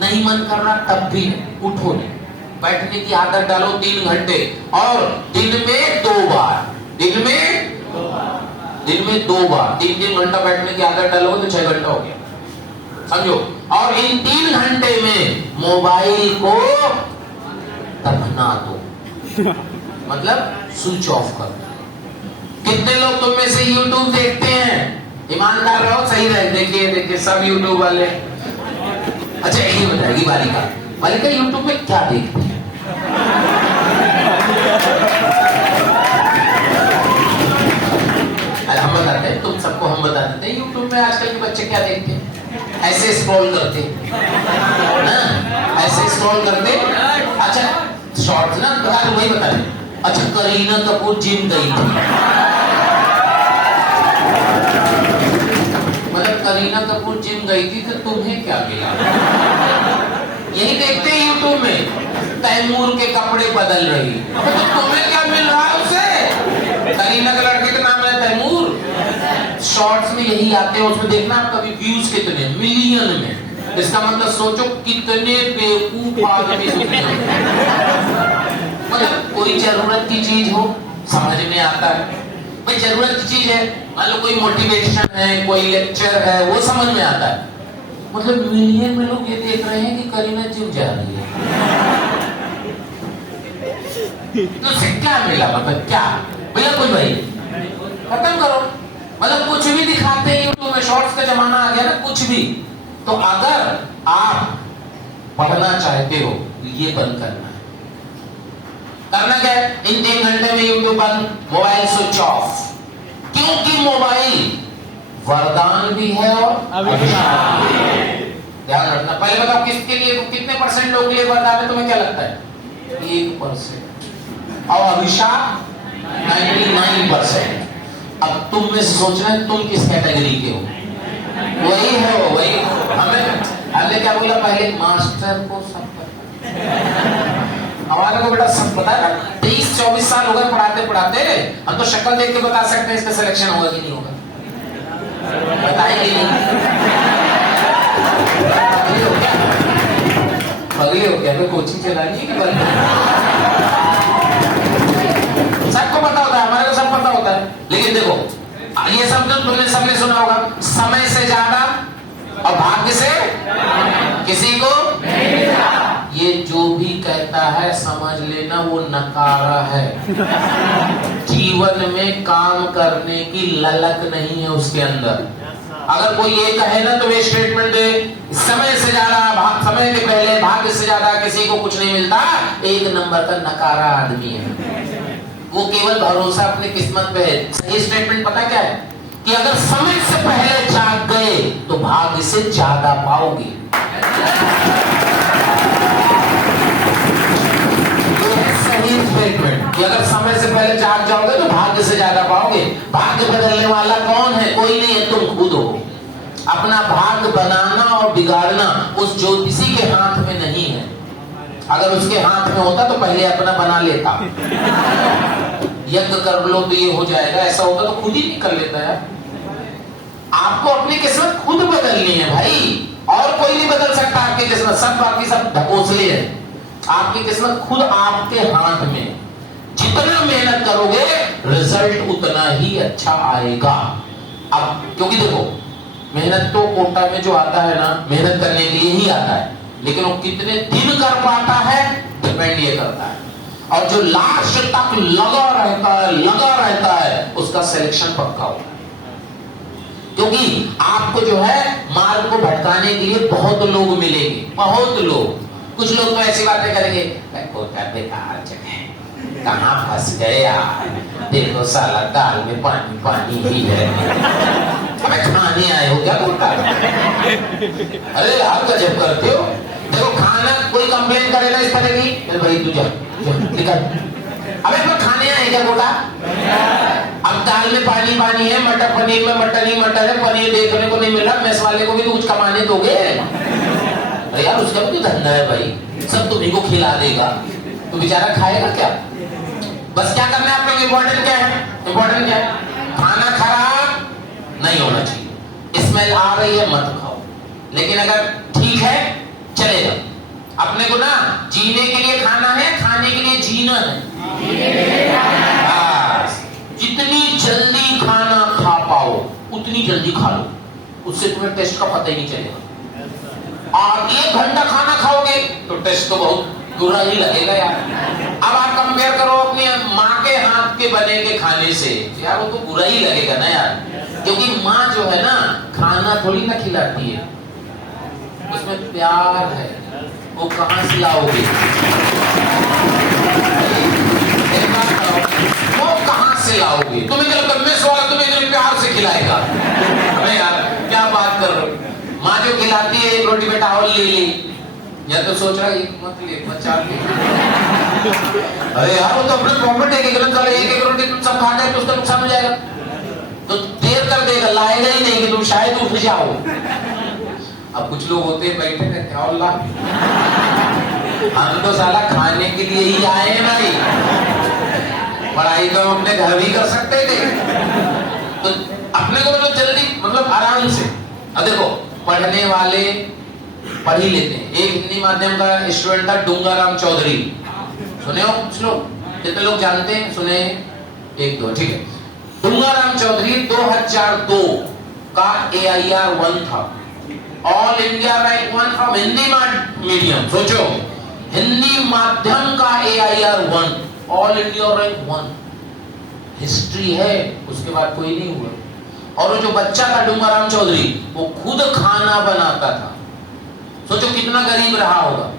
नहीं मन कर रहा तब भी उठो नहीं, बैठने की आदत डालो 3 घंटे, और दिन में 2 बार, दिन में 2 बार 3-3 घंटा बैठने की आदत डालोगे तो 6 घंटा हो गया, समझो। और इन 3 घंटे में मोबाइल को दफना दो, मतलब स्विच ऑफ कर। कितने लोग तुम में से YouTube देखते हैं? ईमानदार रहो, सही रहे, देखिए सब YouTube वाले। अच्छा यही बताएगी बालिका YouTube में क्या देखती है? हम बताते हैं, तुम सबको हम बता देते हैं YouTube में आजकल के बच्चे क्या देखते हैं। ऐसे स्क्रॉल करते ना, ऐसे स्क्रॉल करते। अच्छा शॉर्ट्स ना बता दो, वही बता रहे। अच्छा करीना कपूर जिम गई थी, मतलब करीना कपूर जिम गई थी तो तुम्हें क्या मिला? यही देखते हैं YouTube में, तैमूर के कपड़े बदल रही, तो तुम्हें क्या मिल रहा है उससे? करीना के लड़के का नाम है तैमूर। शॉर्ट्स में यही आते हैं, उसमें देखना आप कभी व्यूज कितने, मिलियन में। इसका मतलब सोचो कितने बेवकूफ आदमी दुनिया में। मतलब कोई जरूरत की चीज हो समझ में आता है, भाई जरूरत की चीज है, मान लो कोई मोटिवेशन है, कोई लेक्चर है, वो समझ में आता है। मतलब मिलियन में लोग ये देख रहे हैं कि करीना जिम जा रही है, तो उससे क्या मिला? मतलब क्या भैया, कुछ भाई खत्म करो। मतलब कुछ भी दिखाते हैं यूट्यूब में, शॉर्ट्स का जमाना आ गया ना, कुछ भी। तो अगर आप पढ़ना चाहते हो ये बंद करना है। करना क्या है? इन 3 घंटे में यूट्यूब बंद, मोबाइल स्विच ऑफ, क्योंकि मोबाइल वरदान भी है और अभिशाप भी है। ध्यान रखना। पहले बताओ किसके लिए, कितने % लोगों के लिए वरदान है? तुम्हें क्या लगता है? 1%। और अभिशाप 99%। अब तुम में से सोचना है तुम किस कैटेगरी के हो। वही हो, वही हमने क्या बोला पहले, मास्टर को सब पता। हमारे को बेटा सब पता है ना, 23-24 साल हो गए पढ़ाते पढ़ाते, हम तो शक्ल देख के बता सकते हैं इसका सिलेक्शन होगा कि नहीं होगा। बताएंगे नहीं, पगले हो क्या? कोचिंग चलानी है कि बंद? सबको पता होता है, हमारे को सब पता होता है। लेकिन देखो ये सब तो तुमने सबने सुना होगा, समय से ज्यादा और भाग्य से किसी को ये जो भी कहता है समझ लेना वो नकारा है। जीवन में काम करने की ललक नहीं है उसके अंदर। अगर कोई ये कहे ना तो वे स्टेटमेंट दे, समय से ज्यादा, समय के पहले भाग्य से ज्यादा किसी को कुछ नहीं मिलता, 1 नंबर का नकारा आदमी है वो। केवल भरोसा अपनी किस्मत पे है। सही स्टेटमेंट पता क्या है? कि अगर समय से पहले जाग गए तो भाग्य से ज्यादा पाओगे। सही स्टेटमेंट कि अगर समय से पहले जाग जाओगे तो भाग्य से ज्यादा पाओगे। भाग्य बदलने वाला कौन है? कोई नहीं है, तुम खुद हो। अपना भाग्य बनाना और बिगाड़ना उस ज्योतिषी के हाथ में नहीं है। अगर उसके हाथ में होता तो पहले अपना बना लेता। यज्ञ कर लो तो ये हो जाएगा, ऐसा होता तो खुद ही नहीं कर लेता यार। आपको अपनी किस्मत खुद बदलनी है भाई, और कोई नहीं बदल सकता आपकी किस्मत। सब बाकी सब ढकोसले हैं। आपकी किस्मत खुद आपके हाथ में। जितना मेहनत करोगे रिजल्ट उतना ही अच्छा आएगा। अब क्योंकि देखो मेहनत तो कोटा में जो आता है ना, मेहनत करने के लिए ही आता है, लेकिन वो कितने दिन कर पाता है डिपेंड ये करता है। और जो लास्ट तक लगा रहता है उसका सिलेक्शन पक्का होता है। क्योंकि आपको जो है मार्ग को भटकाने के लिए बहुत लोग मिलेंगे, बहुत लोग। कुछ लोग तो ऐसी बातें करेंगे, कोटा बेकार जगह, कहाँ फंस गए यार, देखो साला दाल में पानी पानी ही है, अबे खाने आए हो क्या कोटा? अरे यार गजब करते हो। देखो खाना कोई कंप्लेन करेगा इस तरह की, अरे भाई तू जा निकल, अबे तो खाने आए क्या कोटा? अब दाल में पानी पानी है, मटर पनीर में मटर ही मटर है, पनीर देखने को नहीं मिल रहा, मैस वाले को भी तो कुछ कमाने दोगे। अरे यार उसका भी तो धंधा है भाई, सब तुम्हीं को खिला देगा तो बेचारा खाएगा क्या? बस क्या करना है आप लोग, इम्पोर्टेंट क्या है? इम्पोर्टेंट क्या है? खाना खराब नहीं होना चाहिए, स्मेल आ रही है मत खाओ, लेकिन अगर ठीक है चलेगा। अपने को ना जीने के लिए खाना है, खाने के लिए जीना है। जितनी जल्दी खाना खा पाओ उतनी जल्दी खा लो, उससे तुम्हें टेस्ट का पता ही नहीं चलेगा। और 1 घंटा खाना खाओगे तो टेस्ट तो बहुत बुरा ही लगेगा यार। अब आप कंपेयर करो अपनी माँ के हाथ के बने के खाने से, यार वो तो बुरा ही लगेगा ना यार, क्योंकि माँ जो है ना खाना थोड़ी ना खिलाती है, उसमें प्यार है, वो कहां से लाओगे? वो कहां से लाओगे? तुम्हें क्या लगता है मेस वाला तुम्हें इतने प्यार से खिलाएगा? अरे यार क्या बात कर रहे हो। माँ जो खिलाती है, एक रोटी में टावल ले ली, या तो सोच रहा है एक मत ले, मत चार ले। अरे यार वो तो अपने प्रॉपर्टी है, एक रोटी तुम सब खा जाए तो उसका नुकसान हो जाएगा, तो देर कर देगा, लाएगा ही नहीं कि तुम शायद उठ जाओ। अब कुछ लोग होते हैं बैठे रहते हैं, अल्लाह हम तो साला खाने के लिए ही आए हैं भाई, पढ़ाई तो हम अपने घर भी कर सकते थे, तो अपने को मतलब जल्दी मतलब आराम से। अब देखो पढ़ने वाले पढ़ ही लेते हैं। एक हिंदी माध्यम का स्टूडेंट था डूंगाराम चौधरी, सुने हो कुछ लोग? कितने लोग जानते हैं? सुने? 1 2 ठीक है। डूंगाराम चौधरी 2002 का AIR 1 था, all India rank 1 from Hindi medium. सोचो हिंदी माध्यम का AIR 1, all India rank 1, history है, उसके बाद कोई नहीं हुआ। और वो जो बच्चा था डूंगाराम चौधरी, वो खुद खाना बनाता था। सोचो कितना गरीब रहा होगा,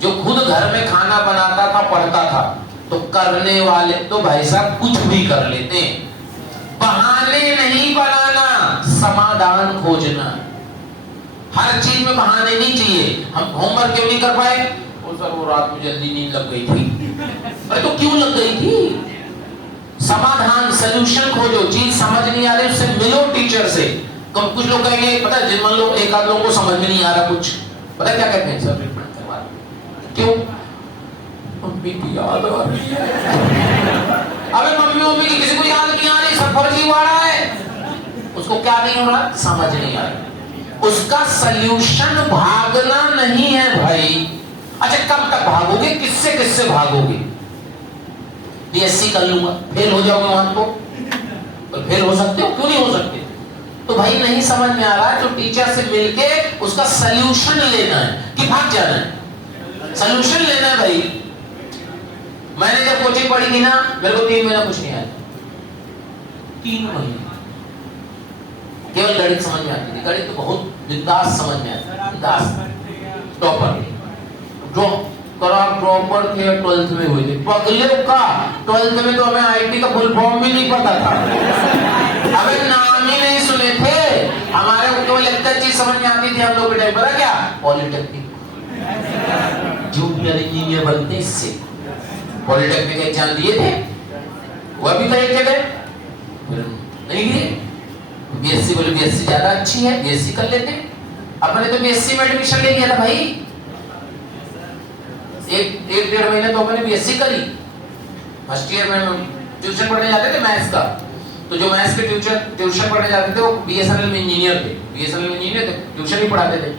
जो खुद घर में खाना बनाता था, पढ़ता था। तो करने वाले तो भाई साहब कुछ भी कर लेते हैं। बहाने नहीं बनाना, समाधान खोजना। हर चीज में बहाने नहीं चाहिए। हम होमवर्क क्यों नहीं कर पाए? वो सर वो रात में जल्दी नींद लग गई थी। अरे तो क्यों लग गई थी? समाधान, सॉल्यूशन खोजो। चीज समझ नहीं आ रही उससे मिलो टीचर से। तो कुछ लोग कहेंगे पता है, जिन लोग एक आध लोगों को समझ में नहीं आ रहा कुछ, पता क्या कहते हैं? सर ट्रीटमेंट करवा। क्यों? मम्मी की याद आ रही है। अबे मम्मी की किसी को याद नहीं आ रही, सब फर्जी हुआ रहा है। उसको क्या नहीं हो रहा? समझ नहीं आ रही। उसका सॉल्यूशन भागना नहीं है भाई। अच्छा कब तक भागोगे? किससे किससे भागोगे? BSc कर लूंगा, फेल हो जाओगे वहां तो फेल हो सकते हो, क्यों नहीं हो सकते? तो भाई नहीं समझ में आ रहा है तो टीचर से मिलके उसका सॉल्यूशन लेना है कि भाग जाना है। सॉल्यूशन लेना है भाई। मैंने जब कोचिंग पढ़ी थी ना, मेरे को 3 महीना कुछ नहीं आया। 3 महीने केवल गणित समझ में आती थी। गणित तो बहुत बिंदास समझ में आता, बिंदास टॉपर ड्रॉपर थे, 12th में हुए थे। पगले का 12th में तो हमें IT का फुल फॉर्म भी नहीं पता था, हमें नाम ही नहीं सुने थे। हमारे को लगता चीज समझ में आती थी हम लोग के टाइम, पता क्या? पॉलिटेक्निक, जूनियर इंजीनियर बनते इससे। पॉलिटेक्निक एग्जाम दिए थे, वह भी तो एक जगह नहीं गए। BSc बोले BSc ज्यादा अच्छी है, BSc कर लेते। अपने तो BSc में एडमिशन ले लिया था भाई। एक 1.5 महीने तो मैंने BSc करी। फर्स्ट ईयर में ट्यूशन पढ़ने जाते थे मैथ्स का, तो जो मैथ्स के ट्यूशन पढ़ने जाते थे वो BSNL में इंजीनियर थे। BSNL में इंजीनियर थे, ट्यूशन ही पढ़ाते थे।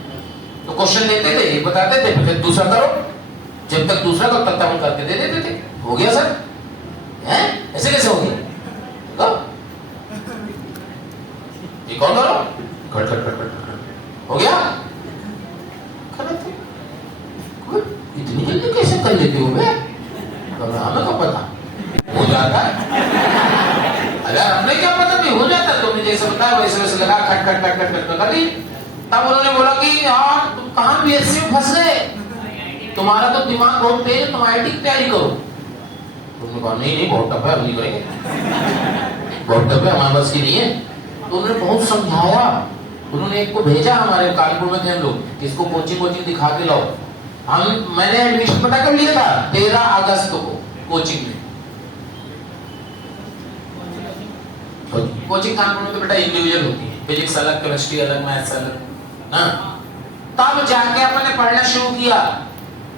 तो क्वेश्चन देते थे, एक बताते थे, फिर दूसरा करो, जब तक दूसरा तब तक हम करके दे देते थे। हो गया सर? हैं? ऐसे कैसे हो गया? ये कौन करो? खट खट खट खट हो गया? इतनी जल्दी कैसे कर लेती हो? मैं हमें क्या पता हो जाता है। अगर हमने क्या पता भी हो जाता, तुमने जैसे बताया वैसे वैसे लगा, खट खट खट खट खट कर दी। तब उन्होंने बोला कि यार तुम कहाँ बीएससी में फंस गए, तुम्हारा तो दिमाग बहुत तेज है, तुम आईआईटी की तैयारी करो। तुमने कहा नहीं नहीं बहुत टफ है, हम नहीं करेंगे, बहुत टफ है, हमारे बस की नहीं है। तो उन्होंने बहुत समझाया। उन्होंने एक को भेजा, हमारे कानपुर में थे हम लोग, इसको कोचिंग कोचिंग दिखा के लाओ। मैंने एडमिशन पता कब लिया था? 13 अगस्त को कोचिंग में। कोचिंग कानपुर में तो बेटा इंडिविजुअल होती है, फिजिक्स अलग, केमिस्ट्री अलग, मैथ्स अलग ना। तब जाके अपने पढ़ना शुरू किया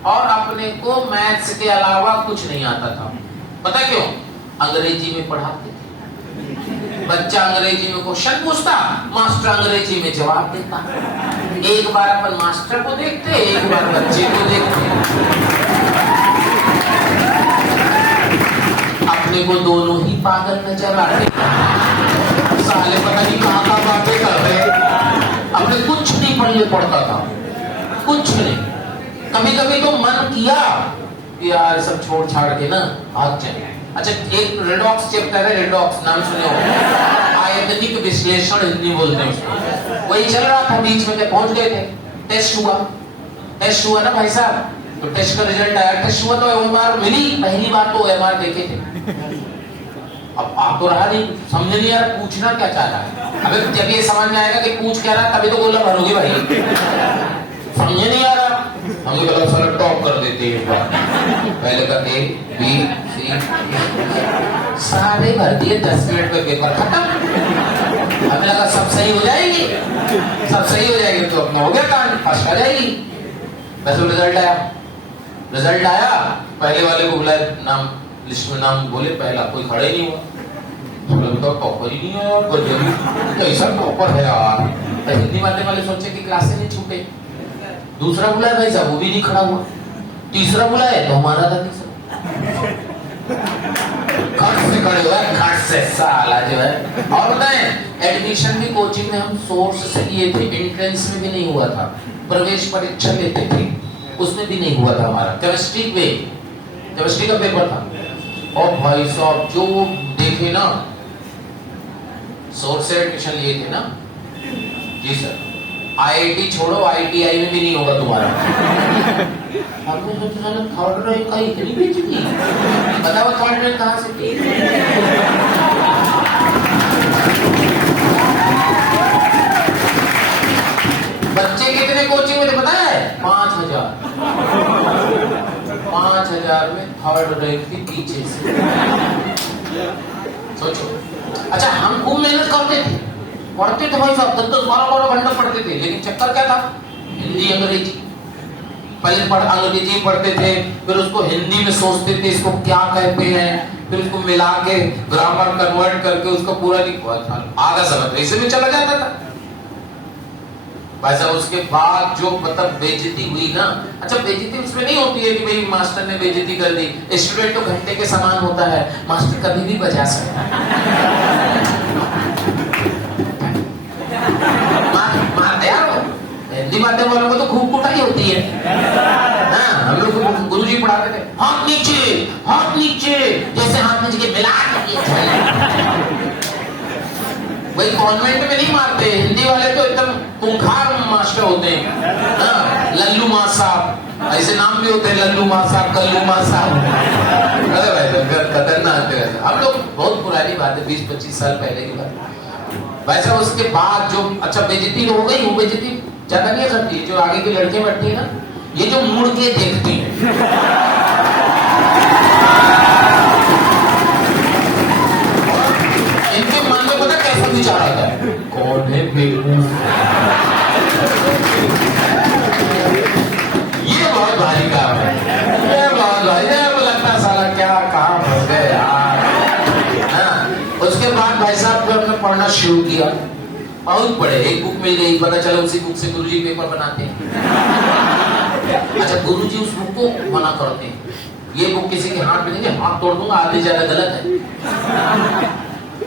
और अपने को मैथ्स के अलावा कुछ नहीं आता था। पता क्यों? अंग्रेजी में पढ़ाते थे। बच्चा अंग्रेजी में क्वेश्चन पूछता, मास्टर अंग्रेजी में जवाब देता। एक बार अपन मास्टर को देखते, एक बार बच्चे को देखते। अपने को दोनों ही पागल नजर आते। साले पता नहीं कहाँ कहाँ बातें कर रहे। अपने कुछ नहीं पढ़ने पड़ता था, कुछ नहीं। कभी कभी तो मन किया यार सब छोड़ छाड़ के ना भाग जाए। अच्छा, एक रेडॉक्स चैप्टर है, रेडॉक्स नाम सुने हो? आयतनिक विश्लेषण हिंदी बोलते हैं उसको। वही चल रहा था, बीच में पहुंच गए थे। टेस्ट हुआ ना भाई साहब, तो टेस्ट का रिजल्ट आया। टेस्ट हुआ तो ओएमआर मिली, पहली बार तो ओएमआर देखे थे। अब आप तो रहा नहीं, समझ नहीं आ रहा पूछना क्या चाह रहा है। अबे जब ये समझ में आएगा कि पूछ क्या रहा, तभी तो गोला भरोगे भाई। समझ नहीं आ रहा, हमें तो सर टॉप कर देते हैं। पहले का ए बी सी सारे भर दिए, 10 मिनट में पेपर खत्म। हमें लगा सब सही हो जाएगी, सब सही हो जाएगी तो अपना हो गया काम, फर्स्ट आ जाएगी। वैसे रिजल्ट आया, पहले वाले को बुलाया, नाम लिस्ट में नाम बोले, पहला कोई खड़े नहीं हुआ। टॉपर ही नहीं है और कैसा टॉपर है यार। हिंदी माध्यम वाले सोचे कि क्लासे नहीं छूटे। दूसरा बुलाया भाई साहब, वो भी नहीं खड़ा हुआ। तीसरा बुलाया तो हमारा था तीसरा। खट से खड़े हुए, खट से साला जो है। और बताएं, एडमिशन भी कोचिंग में हम सोर्स से लिए थे, एंट्रेंस में भी नहीं हुआ था। प्रवेश परीक्षा लेते थे, उसमें भी नहीं हुआ था हमारा। केमिस्ट्री का पेपर था। और भाई साहब जो देखे ना, सोर्स से एडमिशन लिए थे ना जी सर, आईआईटी छोड़ो, आईटीआई में भी नहीं होगा तुम्हारा। हमने सोचा थर्ड रैंक का इतनी बेइज्जती, बताओ थर्ड रैंक कहाँ से थी? बच्चे कितने कोचिंग में थे पता है? 5,000 में थर्ड रैंक थी पीछे से। सोचो। अच्छा, हम खूब मेहनत करते थे, पढ़ते थे भाई साहब, 10-12 घंटा पढ़ते थे। लेकिन चक्कर क्या था? हिंदी अंग्रेजी। पहले अंग्रेजी पढ़ते थे, फिर उसको हिंदी में सोचते थे इसको क्या कहते हैं, फिर उसको मिला के ग्रामर कन्वर्ट करके उसको पूरा आधा समय ऐसे में चला जाता था भाई साहब। उसके बाद जो मतलब बेइज्जती हुई ना। अच्छा, बेइज्जती उसमें नहीं होती है कि भाई मास्टर ने बेइज्जती कर दी। स्टूडेंट तो घंटे के समान होता है, मास्टर कभी भी बजा सकता है। हिंदी माध्यम वालों को तो खूब कुटाई होती है। हम लोग गुरुजी पढ़ाते थे, हाथ नीचे, जैसे हाथ नीचे के मिला के। भाई कॉन्वेंट में नहीं मारते, हिंदी वाले तो एकदम खूंखार मास्टर होते हैं। लल्लू माँ साहब, ऐसे नाम भी होते हैं, लल्लू माँ साहब, कल्लू माँ साहब। अरे भाई खतरनाक है। हम लोग बहुत पुरानी बात है, 20-25 साल पहले की बात। भाई साहब उसके बाद जो अच्छा बेइज्जती हो गई, वो बेइज्जती ज्यादा नहीं करती। जो आगे की लड़कियां बैठती है ना, ये जो मुड़ के देखती है, इनके मन में पता कैसा विचार आता है, कौन है बेवकूफ। ये बहुत भारी काम है, ये बहुत भारी है। लगता साला क्या कहाँ फंस गए यार। उसके बाद भाई साहब जब हमने पढ़ना शुरू किया, बहुत पढ़े, एक बुक मिल गई, पता चला उसी बुक से गुरुजी पेपर बनाते हैं। अच्छा, गुरुजी उस बुक को मना करते हैं, ये बुक किसी के हाथ में नहीं, हाथ तोड़ दूंगा, आधे ज्यादा गलत है।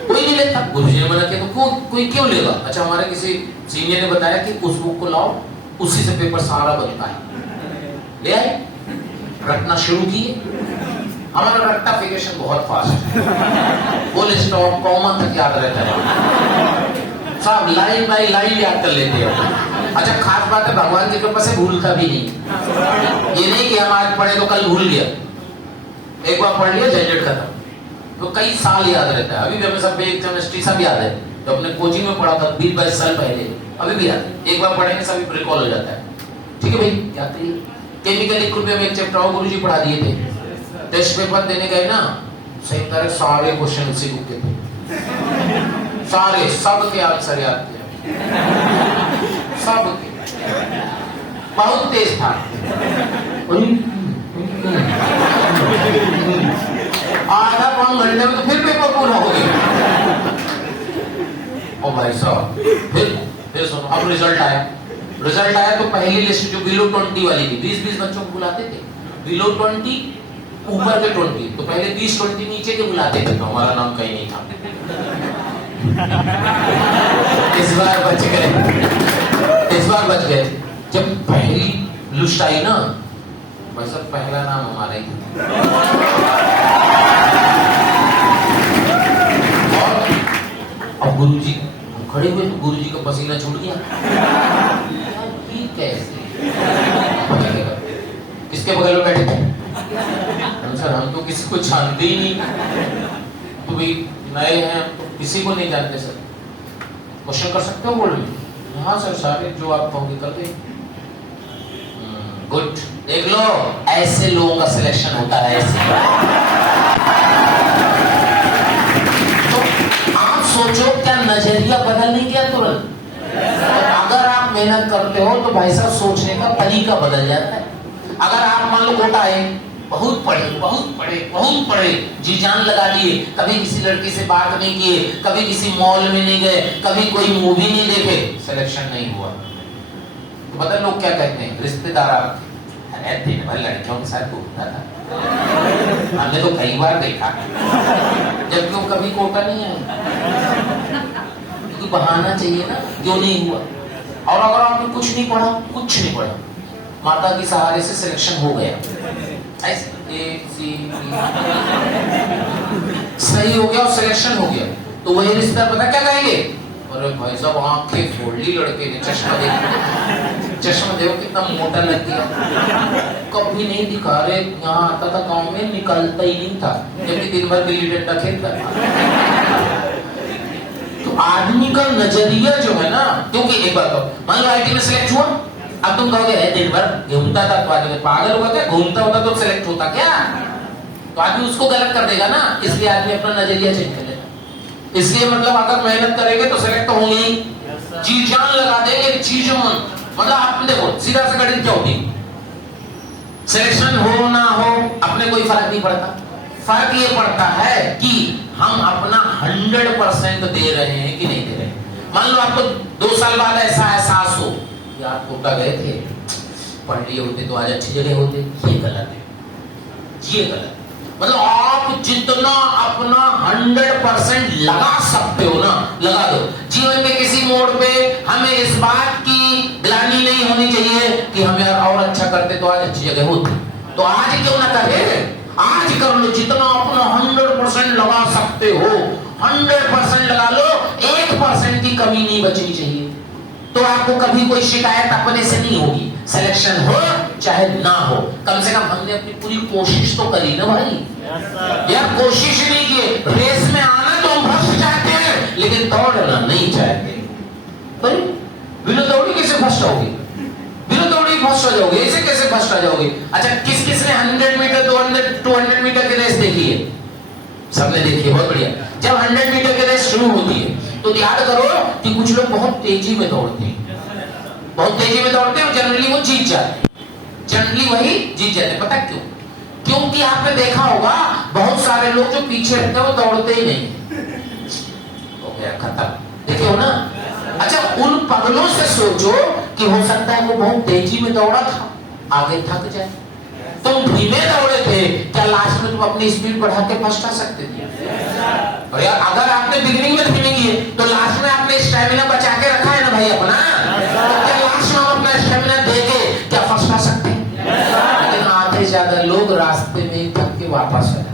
कोई नहीं लेता। गुरुजी ने मना किया तो कोई क्यों लेगा? अच्छा, हमारे किसी सीनियर ने बताया कि उस बुक को लाओ, उसी से पेपर सारा बनता है। ले आए, रटना शुरू किए। हमारा रेक्टिफिकेशन बहुत फास्ट है, फुल स्टॉप कॉमा तक याद रहता है, सब लाइन बाई लाइन याद कर लेते हैं। अच्छा, खास बात है भगवान की कृपा से भूलता भी नहीं। ये नहीं कि हम आज पढ़े तो कल भूल गया, एक बार पढ़ लिया झंझट खत्म, तो कई साल याद रहता है। अभी भी हमें सब केमिस्ट्री सब याद है, जो अपने कोचिंग में पढ़ा था 20-22 साल पहले, अभी भी याद है। एक बार पढ़ेंगे सब रिकॉल हो जाता है। ठीक है भाई, याद है। केमिकल इक्विलिब्रियम में एक चैप्टर और गुरुजी पढ़ा दिए थे। टेस्ट पेपर देने गए ना, सही तरह सारे क्वेश्चन उसी बुक के थे, सारे, सब के आंसर याद थे, सब के। बहुत तेज था, आधा पौन घंटे में तो फिर पेपर पूरा हो गया। ओ भाई साहब, फिर सुनो, अब रिजल्ट आया तो पहली लिस्ट जो बिलो 20 वाली थी, 20-20 बच्चों को बुलाते थे, बिलो 20 ऊपर के 20, तो पहले 20-20 नीचे के बुलाते थे, तो हमारा नाम कहीं नहीं था। इस बार बच गए। जब पहली लिस्ट आई ना, भाई साहब पहला नाम हमारा ही था। और अब गुरुजी खड़े हुए तो गुरुजी का पसीना छूट गया। ये कैसे? किसके बगल में बैठे थे? सर हम तो किसी को जानते ही नहीं, तो भाई नए हैं, तो किसी को नहीं जानते सर। क्वेश्चन कर सकते हो? बोल हाँ सर, सारे जो आप कहोगे कर दे। गुड, देख लो, ऐसे लोगों का सिलेक्शन होता है। ऐसे तो आप सोचो, क्या नजरिया बदल नहीं गया तुरंत? अगर आप मेहनत करते हो तो भाई साहब सोचने का तरीका बदल जाता है। अगर आप मान लो कोटा है, बहुत पढ़े, जी जान लगा लिए, कभी किसी लड़की से बात नहीं किए, कभी किसी मॉल में नहीं गए, कभी कोई मूवी नहीं देखे, सिलेक्शन नहीं हुआ, तो पता लोग क्या कहते हैं? रिश्तेदार अरे दिन भर लड़कियों के साथ घूमता था, हमने तो कई बार देखा, जबकि वो कभी कोटा नहीं आया। क्योंकि बहाना चाहिए ना, क्यों नहीं हुआ। और अगर आपने कुछ नहीं पढ़ा, माता के सहारे से सिलेक्शन हो गया, सही हो गया और सिलेक्शन हो गया, तो वही रिश्ता पता क्या कहेंगे? अरे भाई साहब आंखें फोड़ ली लड़के ने, चश्मा देखो कितना मोटा लग गया, कभी नहीं दिखा रहे, यहाँ आता था गांव में, निकलता ही नहीं था, जबकि दिन भर गिल्ली डंडा खेलता था। तो आदमी का नजरिया जो है ना, क्योंकि एक बात मान लो आईटी में सिलेक्ट हुआ, अब तुम कहोगे दिन भर घूमता था, तो आदमी पागल होगा क्या? घूमता होता तो सिलेक्ट होता क्या? तो आदमी उसको गलत कर देगा ना, इसलिए आदमी अपना नजरिया चेंज कर लेगा। इसलिए मतलब अगर मेहनत करेंगे तो सिलेक्ट तो होंगे ही, जी जान लगा देंगे चीजों में। मतलब आप देखो, सीधा सा गणित क्या होती, सिलेक्शन हो ना हो अपने कोई फर्क नहीं पड़ता। फर्क ये पड़ता है कि हम अपना 100% दे रहे हैं कि नहीं दे रहे हैं। मान लो आपको 2 साल बाद ऐसा एहसास हो, आप कोटा गए थे, पढ़ लिए होते तो आज अच्छी जगह होते, ये गलत है। मतलब आप जितना अपना 100% लगा सकते हो ना, लगा दो। जीवन के किसी मोड़ पे हमें इस बात की ग्लानि नहीं होनी चाहिए कि हम यार और अच्छा करते तो आज अच्छी जगह होती, तो आज क्यों ना करें? आज कर लो, जितना अपना 100% लगा सकते हो, 100% लगा लो, 1% की कमी नहीं बचनी चाहिए, तो आपको कभी कोई शिकायत अपने से नहीं होगी। सिलेक्शन हो चाहे ना हो, कम से कम हमने अपनी पूरी कोशिश तो करी ना भाई। यार कोशिश नहीं की, रेस में आना तो हम फर्स्ट चाहते हैं, लेकिन दौड़ना नहीं चाहते। भाई बिना दौड़ी कैसे फर्स्ट होगी? बिना दौड़ी फर्स्ट हो जाओगे, ऐसे कैसे फर्स्ट आ जाओगे? अच्छा, किस किसने 100 मीटर 200 मीटर की रेस देखी है? सबने देखी है, बहुत बढ़िया। जब 100 मीटर की रेस शुरू होती है तो याद करो कि कुछ लोग बहुत तेजी में दौड़ते हैं, और जनरली वो जीत जाते हैं। पता क्यों? क्योंकि आपने देखा होगा बहुत सारे लोग जो पीछे रहते हैं वो दौड़ते ही नहीं, हो गया खत्म, देखे हो ना। अच्छा, उन पगलों से सोचो कि हो सकता है वो बहुत तेजी में दौड़ा था, आगे थक जाए। तुम धीमे दौड़े थे, क्या लास्ट में तुम अपनी स्पीड बढ़ा के फर्स्ट आ सकते थे? और यार अगर आपने बिगिनिंग में ट्रेनिंग की है तो लास्ट में आपने स्टैमिना बचा के रखा है ना भाई अपना, तो लास्ट में हम अपना स्टैमिना देके क्या फर्स्ट आ सकते हैं? लेकिन आधे ज्यादा लोग रास्ते में ही थक के वापस आए।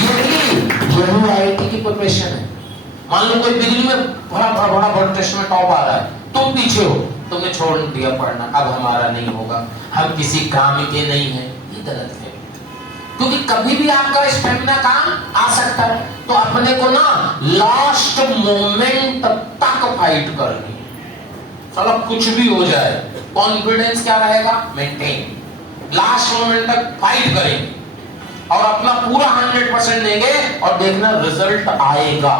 यही आईआईटी की प्रिपरेशन है। मान लो कोई बिगिनिंग में बड़ा टेस्ट में टॉप आ रहा है, तुम पीछे हो, तुमने छोड़ दिया पढ़ना, अब हमारा नहीं होगा, हम किसी काम के नहीं है, ये गलत है। क्योंकि कभी भी आपका स्टेमिना काम आ सकता है। तो अपने को ना लास्ट मोमेंट तक फाइट करनी है, साला कुछ भी हो जाए, कॉन्फिडेंस क्या रहेगा? मेंटेन। लास्ट मोमेंट तक फाइट करेंगे और अपना पूरा 100% देंगे और देखना रिजल्ट आएगा,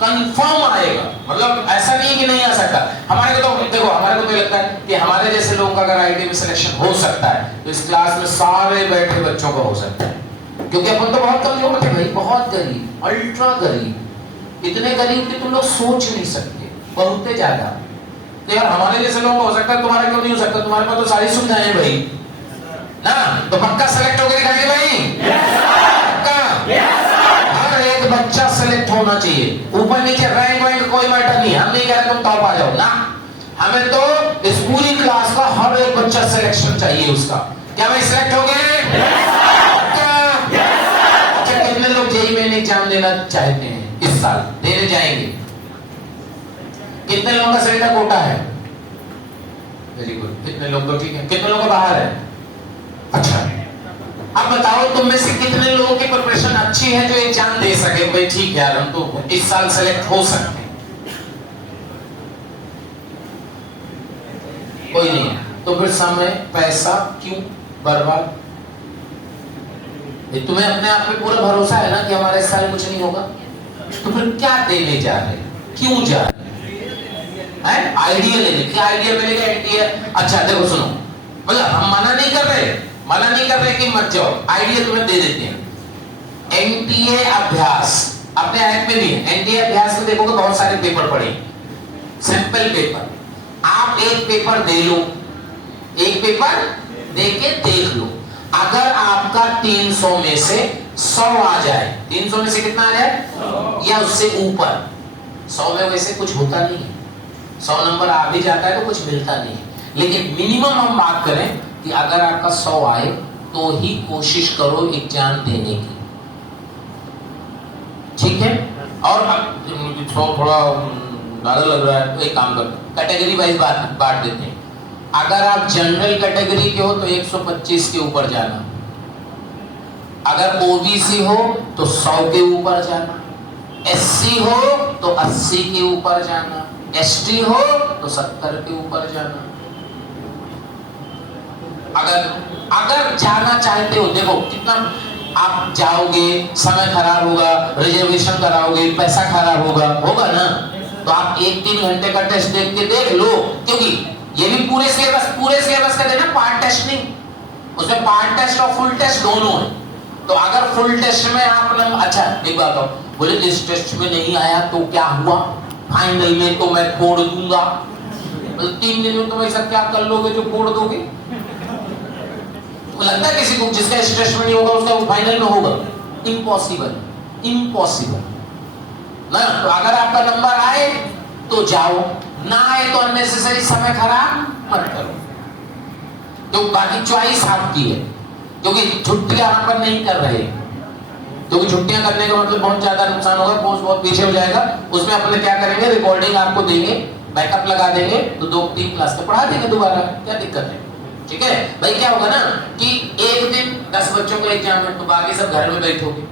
कंफर्म आएगा। मतलब ऐसा नहीं कि नहीं आ सकता। हमारे को तो देखो, हमारे को तो लगता है कि हमारे जैसे लोगों का अगर आईटी में सिलेक्शन हो सकता है तो इस क्लास में सारे बैठे बच्चों का हो सकता है, क्योंकि अपन तो बहुत कमजोर थे भाई, बहुत गरीब, अल्ट्रा गरीब, इतने गरीब कि तुम लोग सोच नहीं सकते, बहुत ज्यादा। तो यार हमारे जैसे लोगों को हो सकता है, तुम्हारे क्यों नहीं हो सकता? तुम्हारे पास तो सारी सुविधाएं हैं भाई ना, तो पक्का सेलेक्ट होकर दिखाएंगे भाई, पक्का। हर एक बच्चा सेलेक्ट होना चाहिए, ऊपर नीचे रैंक वैंक कोई मैटर नहीं। हम नहीं कह रहे तुम टॉप आ जाओ ना, हमें तो इस पूरी क्लास का हर एक बच्चा सिलेक्शन चाहिए उसका। क्या भाई सिलेक्ट हो गए? अच्छा, कितने लोग जेईई मेन एग्जाम देना चाहते हैं इस साल? देने जाएंगे? कितने लोगों का सही कोटा है? वेरी गुड, कितने लोग तो ठीक है, कितने लोगों का बाहर है? अच्छा, अब बताओ तुम में से कितने लोगों की प्रिपरेशन अच्छी है जो एग्जाम दे सके? भाई ठीक है यार, हम तो इस साल सेलेक्ट हो सकते हैं। कोई नहीं, तो फिर समय पैसा क्यों बर्बाद? तुम्हें अपने आप पे पूरा भरोसा है ना कि हमारे इस साल कुछ नहीं होगा, तो फिर क्या देने जा रहे, क्यों जा रहे हैं? आइडिया लेने, क्या आइडिया मिलेगा? एनटीए। अच्छा देखो सुनो, मतलब हम मना नहीं कर रहे कि मत जाओ, आइडिया तुम्हें दे देते हैं। एनटीए अभ्यास अपने ऐप में भी है। एनटीए अभ्यास में देखोगे बहुत सारे पेपर पड़े, सैंपल पेपर। आप एक पेपर दे लो, एक पेपर दे के देख लो। अगर आपका 300 में से 100 आ जाए, 300 में से कितना आ जाए? 100 या उससे ऊपर। 100 में वैसे कुछ होता नहीं है, 100 नंबर आ भी जाता है तो कुछ मिलता नहीं है, लेकिन मिनिमम हम बात करें कि अगर आपका 100 आए तो ही कोशिश करो एग्जाम देने की, ठीक है? और अब थोड़ा ज्यादा लग रहा है तो एक काम करो, कैटेगरी वाइज बांट देते हैं। अगर आप जनरल कैटेगरी के हो तो 125 के ऊपर जाना, अगर ओबीसी हो तो 100 के ऊपर जाना, एससी हो तो 80 के ऊपर जाना, एसटी हो तो 70 के ऊपर जाना। अगर जाना चाहते हो, देखो कितना आप जाओगे, समय खराब होगा, रिजर्वेशन कराओगे, पैसा खराब होगा ना, तो आप 1-3 घंटे का टेस्ट देख लो, क्योंकि ये भी पूरे सिलेबस का देना, पार्ट टेस्ट नहीं, उसमें पार्ट टेस्ट और फुल टेस्ट दोनों है। तो अगर फुल टेस्ट में आप अच्छा एक बात बताओ, बोले इस टेस्ट में नहीं आया तो क्या हुआ, फाइनल में तो मैं फोड़ दूंगा। 3 दिन में तुम ऐसा क्या कर लोगे जो फोड़ दोगे? लगता है किसी को जिसका इस टेस्ट में नहीं होगा उसका फाइनल में होगा? इम्पॉसिबल ना। तो अगर आपका नंबर आए तो जाओ, ना आए तो अननेसेसरी समय खराब मत करो। तो बाकी चॉइस आपकी है, क्योंकि छुट्टियां हम पर नहीं कर रहे, क्योंकि छुट्टियां करने का मतलब बहुत ज्यादा नुकसान होगा, पोस्ट बहुत पीछे हो जाएगा। उसमें अपने क्या करेंगे, रिकॉर्डिंग आपको देंगे, बैकअप लगा देंगे, तो 2-3 क्लास का पढ़ा देंगे दोबारा, क्या दिक्कत है? ठीक है भाई। क्या होगा ना कि एक दिन 10 बच्चों का एग्जाम है तो बाकी सब घर में बैठोगे,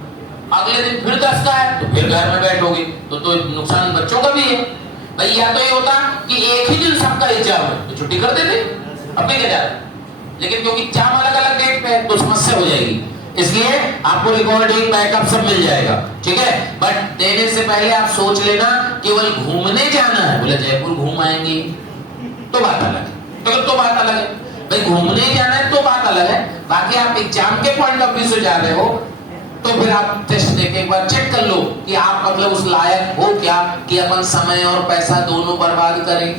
अगले दिन फिर 10 का है तो फिर घर में बैठोगे, तो नुकसान बच्चों का भी है भाई। या तो ये होता कि एक ही दिन सबका एग्जाम है तो छुट्टी कर देते, अपने क्या जा रहे, लेकिन क्योंकि एग्जाम अलग-अलग डेट पे है तो समस्या हो जाएगी, इसलिए आपको रिकॉर्डिंग बैकअप सब मिल जाएगा, ठीक है? बट देने से पहले आप सोच लेना, केवल घूमने जाना है, बोले जयपुर घूम आएंगे तो बात अलग है, तो बात अलग है भाई, घूमने जाना है तो बात अलग है। बाकी आप एग्जाम के पॉइंट ऑफ व्यू से जा रहे हो तो फिर आप टेस्ट देके एक बार चेक कर लो कि आप मतलब उस लायक हो क्या कि अपन समय और पैसा दोनों बर्बाद करें।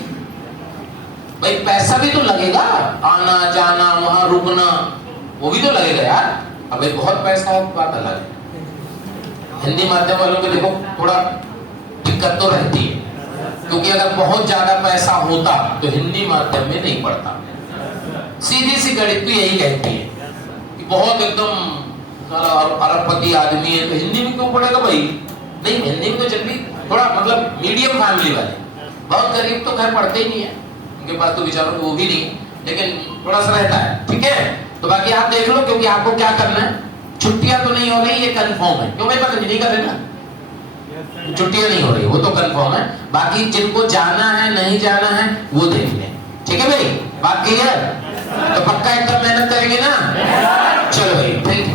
भाई पैसा भी तो लगेगा, आना जाना, वहां रुकना, वो भी तो लगेगा यार। अब एक बहुत पैसा हो बात अलग है। हिंदी माध्यम वालों को देखो थोड़ा दिक्कत तो रहती है, क्योंकि अगर बहुत ज्यादा पैसा होता तो हिंदी माध्यम में नहीं पढ़ता। सीधी सी गणित भी यही कहती है कि बहुत एकदम अरबपति आदमी है तो हिंदी में क्यों पढ़ेगा भाई? नहीं, हिंदी में तो जब भी थोड़ा मतलब मीडियम फैमिली वाले, बहुत गरीब तो घर पढ़ते ही नहीं है, उनके पास तो विचारों को वो भी नहीं, लेकिन थोड़ा सा रहता है। ठीक है, तो बाकी आप देख लो, क्योंकि आपको क्या करना है, छुट्टियां तो नहीं हो रही, ये कंफर्म है। क्यों भाई पता नहीं कर रहे ना, छुट्टियां नहीं हो रही, वो तो कंफर्म है। बाकी जिनको जाना है नहीं जाना है वो देख लें। ठीक है भाई, बात क्लियर? तो पक्का एकदम मेहनत करेंगे ना? चलो भाई, थैंक यू।